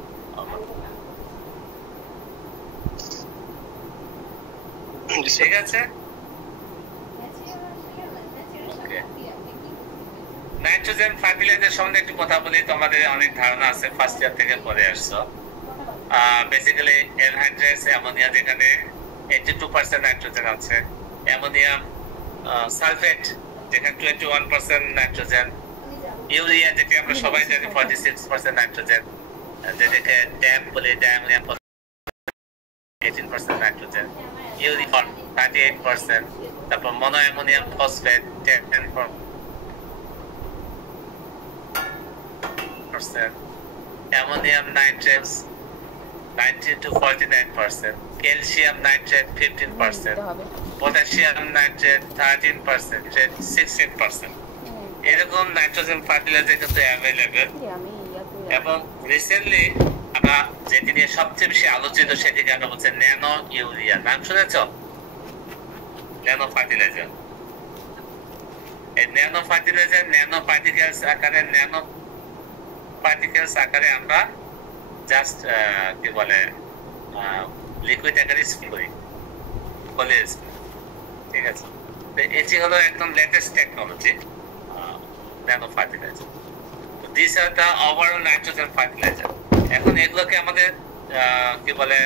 ঠিক আছে, নাইট্রোজেন ফার্টিলাইজার সম্বন্ধে একটু কথা বলি। তোমাদের অনেক ধারণা আছে, ফার্স্ট ইয়ার থেকে পড়ে আসছো। বেসিক্যালি এনহাইড্রেটস অ্যামোনিয়া, যেখানে 82% নাইট্রোজেন আছে, অ্যামোনিয়াম সালফেট যেখানে 21% নাইট্রোজেন, ইউরিয়া যেটা আমরা সবাই জানি 46% নাইট্রোজেন, যেটাকে ড্যাম বলি, ডায়ামোনিয়াম 18% নাইট্রোজেন, ইউরিফর্ম 38%, তারপর mono ammonium phosphate 10%, ammonium nitrates 90 to 49%, calcium nitrate 15%, potassium nitrate 13%, 16%। এরকম নাইট্রোজেন ফার্টিলাইজার কিন্তু অ্যাভেলেবেল। এবং রিসেন্টলি আমরা যেটি নিয়ে সবচেয়ে বেশি আলোচিত সেটিকে আমরা বলছি ন্যানো ইউরিয়া। নাম শুনেছ? Nano fertiliser. এই ন্যানো ফার্টিলাইজার ন্যানো পার্টিকেলস আকারে আমরা জাস্ট কি বলে লিকুইড আকারে স্প্রে করি, ঠিক আছে? এটি হলো একদম latest technology, nano fertiliser. This are the overall nitrogen fertiliser. এখন এগুলোকে আমাদের কি বলে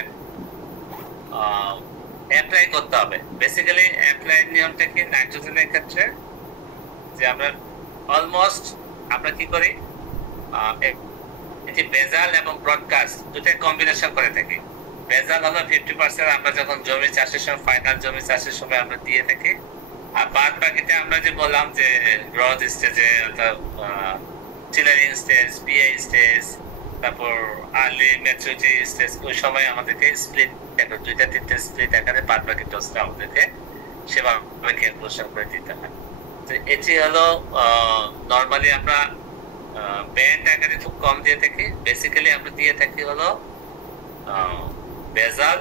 অ্যাপ্লাই করতে হবে। বেসিক্যালি অ্যাপ্লাই নিয়মটা কি নাইট্রোজেনের ক্ষেত্রে, যে আমরা অলমোস্ট আমরা কি করি, এটি বেজাল এবং ব্রডকাস্ট দুটাই কম্বিনেশন করে থাকি। বেজাল হলো 50% আমরা যখন জমি চাষের সময়, ফাইনাল জমি চাষের সময় আমরা দিয়ে থাকি, আর বাদ বাকিটা আমরা যে বললাম যে গ্রোথ স্টেজে, অর্থাৎ চিলারিং স্টেজ, বিএ স্টেজ, তারপর আর্লি ম্যাচুরিটি স্টেজ, ওই সময় আমাদেরকে স্প্লিট আকারে 2-3 স্প্লিট আকারে বাদ বাকি ডোজটা আমাদেরকে সেভাবে ক্যালকুলেশন করে দিতে হয়। তো এটি হলো নর্মালি আমরা ব্যান্ড আকারে খুব কম দিয়ে থাকি। বেসিক্যালি আমরা দিয়ে থাকি হলো বেজাল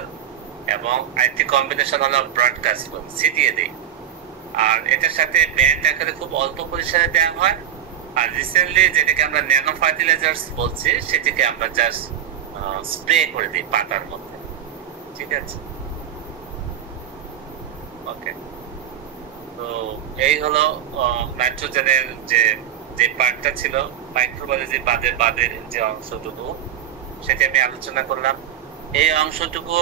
এবং আরেকটি কম্বিনেশন হলো ব্রডকাস্ট, ছিটিয়ে দিই। আর এটার সাথে ব্যান্ড আকারে খুব অল্প পরিসরে দেওয়া হয়। আর রিসেন্টলি যেটাকে আমরা ন্যানো ফার্টিলাইজার্স বলছি, সেটাকে আমরা জাস্ট স্প্রে করে দিই পাতার মধ্যে। ঠিক আছে, ওকে। তো এই হলো নাইট্রোজেনের যে পার্টটা ছিল, মাইক্রোবায়োলজি বাদের যে অংশটুকু, সেটা আমি আলোচনা করলাম। এই অংশটুকু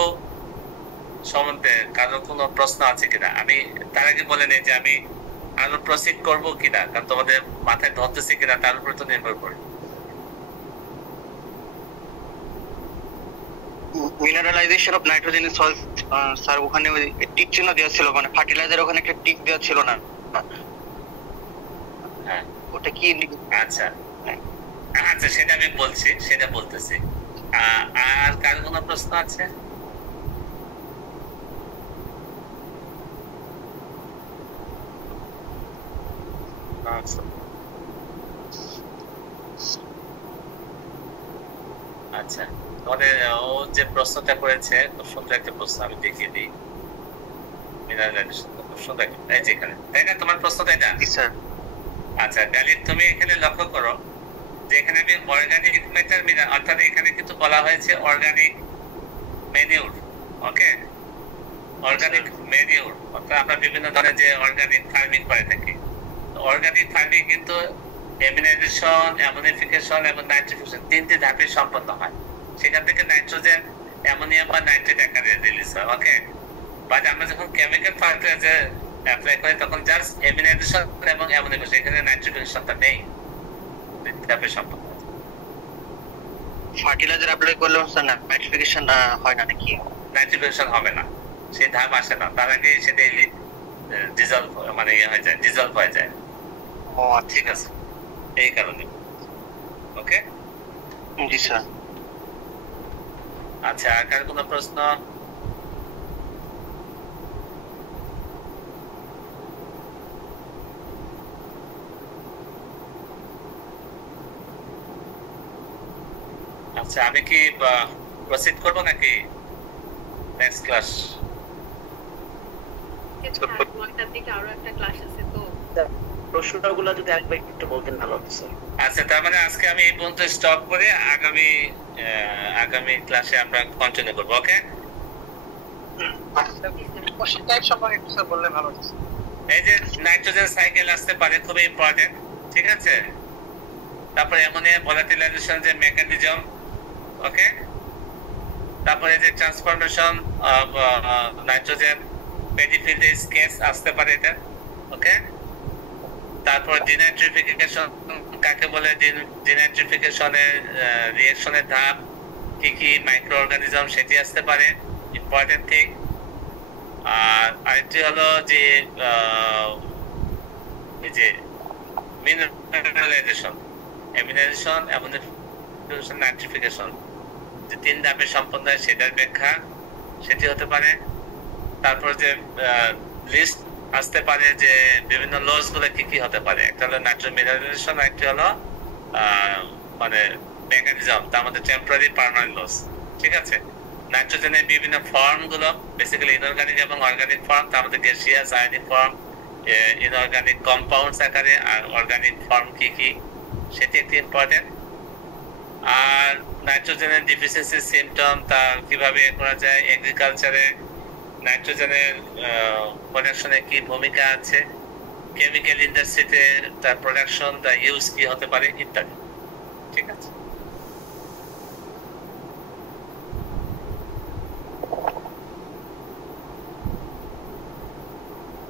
সম্বন্ধে কারো কোনো প্রশ্ন আছে কিনা? আমি তার আগে বলে নেই যে আমি আরো প্রসিড করবো কিনা, কারণ তোমাদের মাথায় ধরতেছে কিনা তার উপরে তো নির্ভর করে। Mineralisation of nitrogen in soil, sir ওখানে ওই টিক চিহ্ন দেওয়া ছিল, মানে ফার্টিলাইজার ওখানে একটা টিক দেওয়া ছিল না। হ্যাঁ, ওটা কি? আচ্ছা আচ্ছা, সেটা আমি বলছি, সেটা বলতেছি। আর কার কোনো প্রশ্ন আছে? আচ্ছা, তোমাদের ও যে প্রশ্নটা করেছে খুব সুন্দর একটা প্রশ্ন, আমি দেখিয়ে দিই। মিনারেলাইজেশন খুব সুন্দর, এই যে এখানে তাই না তোমার প্রশ্নটা এটা? জি স্যার। আচ্ছা গালিব, তুমি এখানে লক্ষ্য করো যে এখানে আমি অর্গানিক ম্যাটার মিনারেল, অর্থাৎ এখানে কিন্তু বলা হয়েছে অর্গানিক ম্যানিউর। ওকে, অর্গানিক ম্যানিউর অর্থাৎ আমরা বিভিন্ন ধরনের যে অর্গানিক ফার্মিং করে থাকি, অর্গানিক ফার্মিং কিন্তু এমিনাইজেশন, অ্যামোনিফিকেশন এবং নাইট্রিফিকেশন তিনটি ধাপে সম্পন্ন হয়। সেখান থেকে নাইট্রোজেন, অ্যামোনিয়াম বা নাইট্রেট আকারে রিলিজ হয়। ওকে, বাট আমরা যখন কেমিক্যাল ফার্টিলাইজার অ্যাপ্লাই করি তখন জাস্ট এমিনাইজেশন এবং অ্যামোনিফিকেশন, এখানে নাইট্রিফিকেশনটা নেই, ধাপে সম্পন্ন হয়। ফার্টিলাইজার অ্যাপ্লাই করলে স্যার নাইট্রিফিকেশন হয় না নাকি? নাইট্রিফিকেশন হবে না, সেই ধাপ আসে না, তার আগে সেটা ডিজলভ মানে ইয়ে হয়ে যায়, ডিজলভ হয়ে যায়। ও ঠিক আছে, এই কারণে। ওকে, জি স্যার। আচ্ছা, আর কার কোনো প্রশ্ন? আচ্ছা, আমি কি প্রসিড করব নাকি নেক্সট ক্লাস? আরো একটা ক্লাস আছে তো, প্রশ্নগুলো যদি আরেকবার একটু বলতেন ভালো হতো স্যার। আচ্ছা, তার মানে আজকে আমি এই পর্যন্ত স্টপ করে আগামী ক্লাসে আমরা কন্টিনিউ করব। ওকে, কোশ্চেন টাইপ সম্পর্কে একটু স্যার বললে ভালো হতো। এই যে নাইট্রোজেন সাইকেল আসতে পারে, খুবই ইম্পর্টেন্ট। ঠিক আছে, তারপরে অ্যামোনিয়া ভলাটিলাইজেশন যে মেকানিজম। ওকে, তারপরে যে ট্রান্সফরমেশন অফ নাইট্রোজেন পেডিফিল্ডে স্কেচ আসতে পারে এটা। ওকে, তারপর ডিনাইট্রিফিকেশন কাকে বলে, ডিনাইট্রিফিকেশনের রিঅ্যাকশনের ধাপ কি কি, মাইক্রো অর্গানিজম সেটি আসতে পারে, ইম্পর্টেন্ট থিং। আর আরেকটি হলো যে এই যে মিনারেলাইজেশন, অ্যামিনাইজেশন, অ্যামোনিফিকেশন, নাইট্রিফিকেশন যে তিন ধাপে সম্পন্ন হয় সেটার ব্যাখ্যা সেটি হতে পারে। তারপর যে লিস্ট আসতে পারে যে বিভিন্ন লস গুলো কি কি হতে পারে, একটা হলো নাইট্রো মিনারেলাইজেশন, একটি হলো মানে মেকানিজম, তার মধ্যে টেম্পোরারি, পার্মানেন্ট লস। ঠিক আছে, নাইট্রোজেনের বিভিন্ন ফর্ম গুলো, বেসিক্যালি ইনঅর্গানিক এবং অর্গানিক ফর্ম, তার মধ্যে gaseous, ionic form, inorganic compounds আকারে, আর অর্গানিক ফর্ম কি কি সেটি একটি ইম্পর্টেন্ট। আর নাইট্রোজেনের ডিফিসিয়েন্সি সিমটম, তার কিভাবে করা যায়, এগ্রিকালচারে নাইট্রোজেনের প্রোডাকশনে কি ভূমিকা আছে, কেমিক্যাল ইন্ডাস্ট্রিতে তার প্রোডাকশন, তার ইউজ কি হতে পারে ইত্যাদি। ঠিক আছে,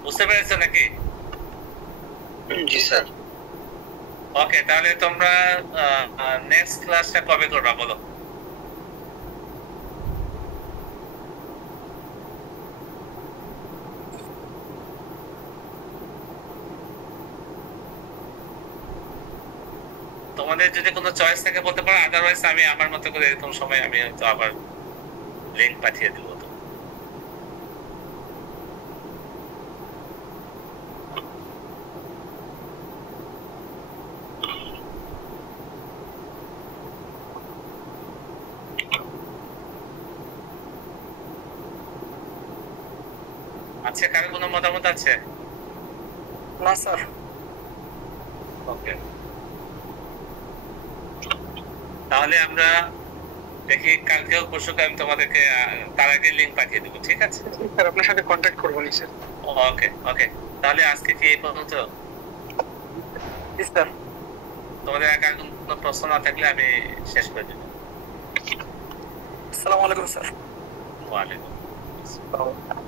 বুঝতে পেরেছো নাকি? জি স্যার। ওকে, তাহলে তোমরা নেক্সট ক্লাসটা কবে করবা বলো? তোমাদের যদি কোনো চয়েস থাকে বলতে পারো, আদারওয়াইজ আমি আমার মতো করে এরকম সময় আমি হয়তো আবার লিংক পাঠিয়ে দেবো। আচ্ছা, কারো কোনো মতামত আছে? না স্যার। ওকে, তাহলে আমরা দেখি কালকেও পরশুকে আমি তোমাদেরকে তার আগে লিংক পাঠিয়ে দেবো। ঠিক আছে স্যার, আপনার সাথে কন্ট্যাক্ট করবো নি স্যার। ওকে ওকে, তাহলে আজকে কি এই পর্যন্ত? জি স্যার। তোমাদের আর কোনো প্রশ্ন না থাকলে আমি শেষ করে দেবো। আসসালামু আলাইকুম স্যার। ওয়ালাইকুম আসসালাম।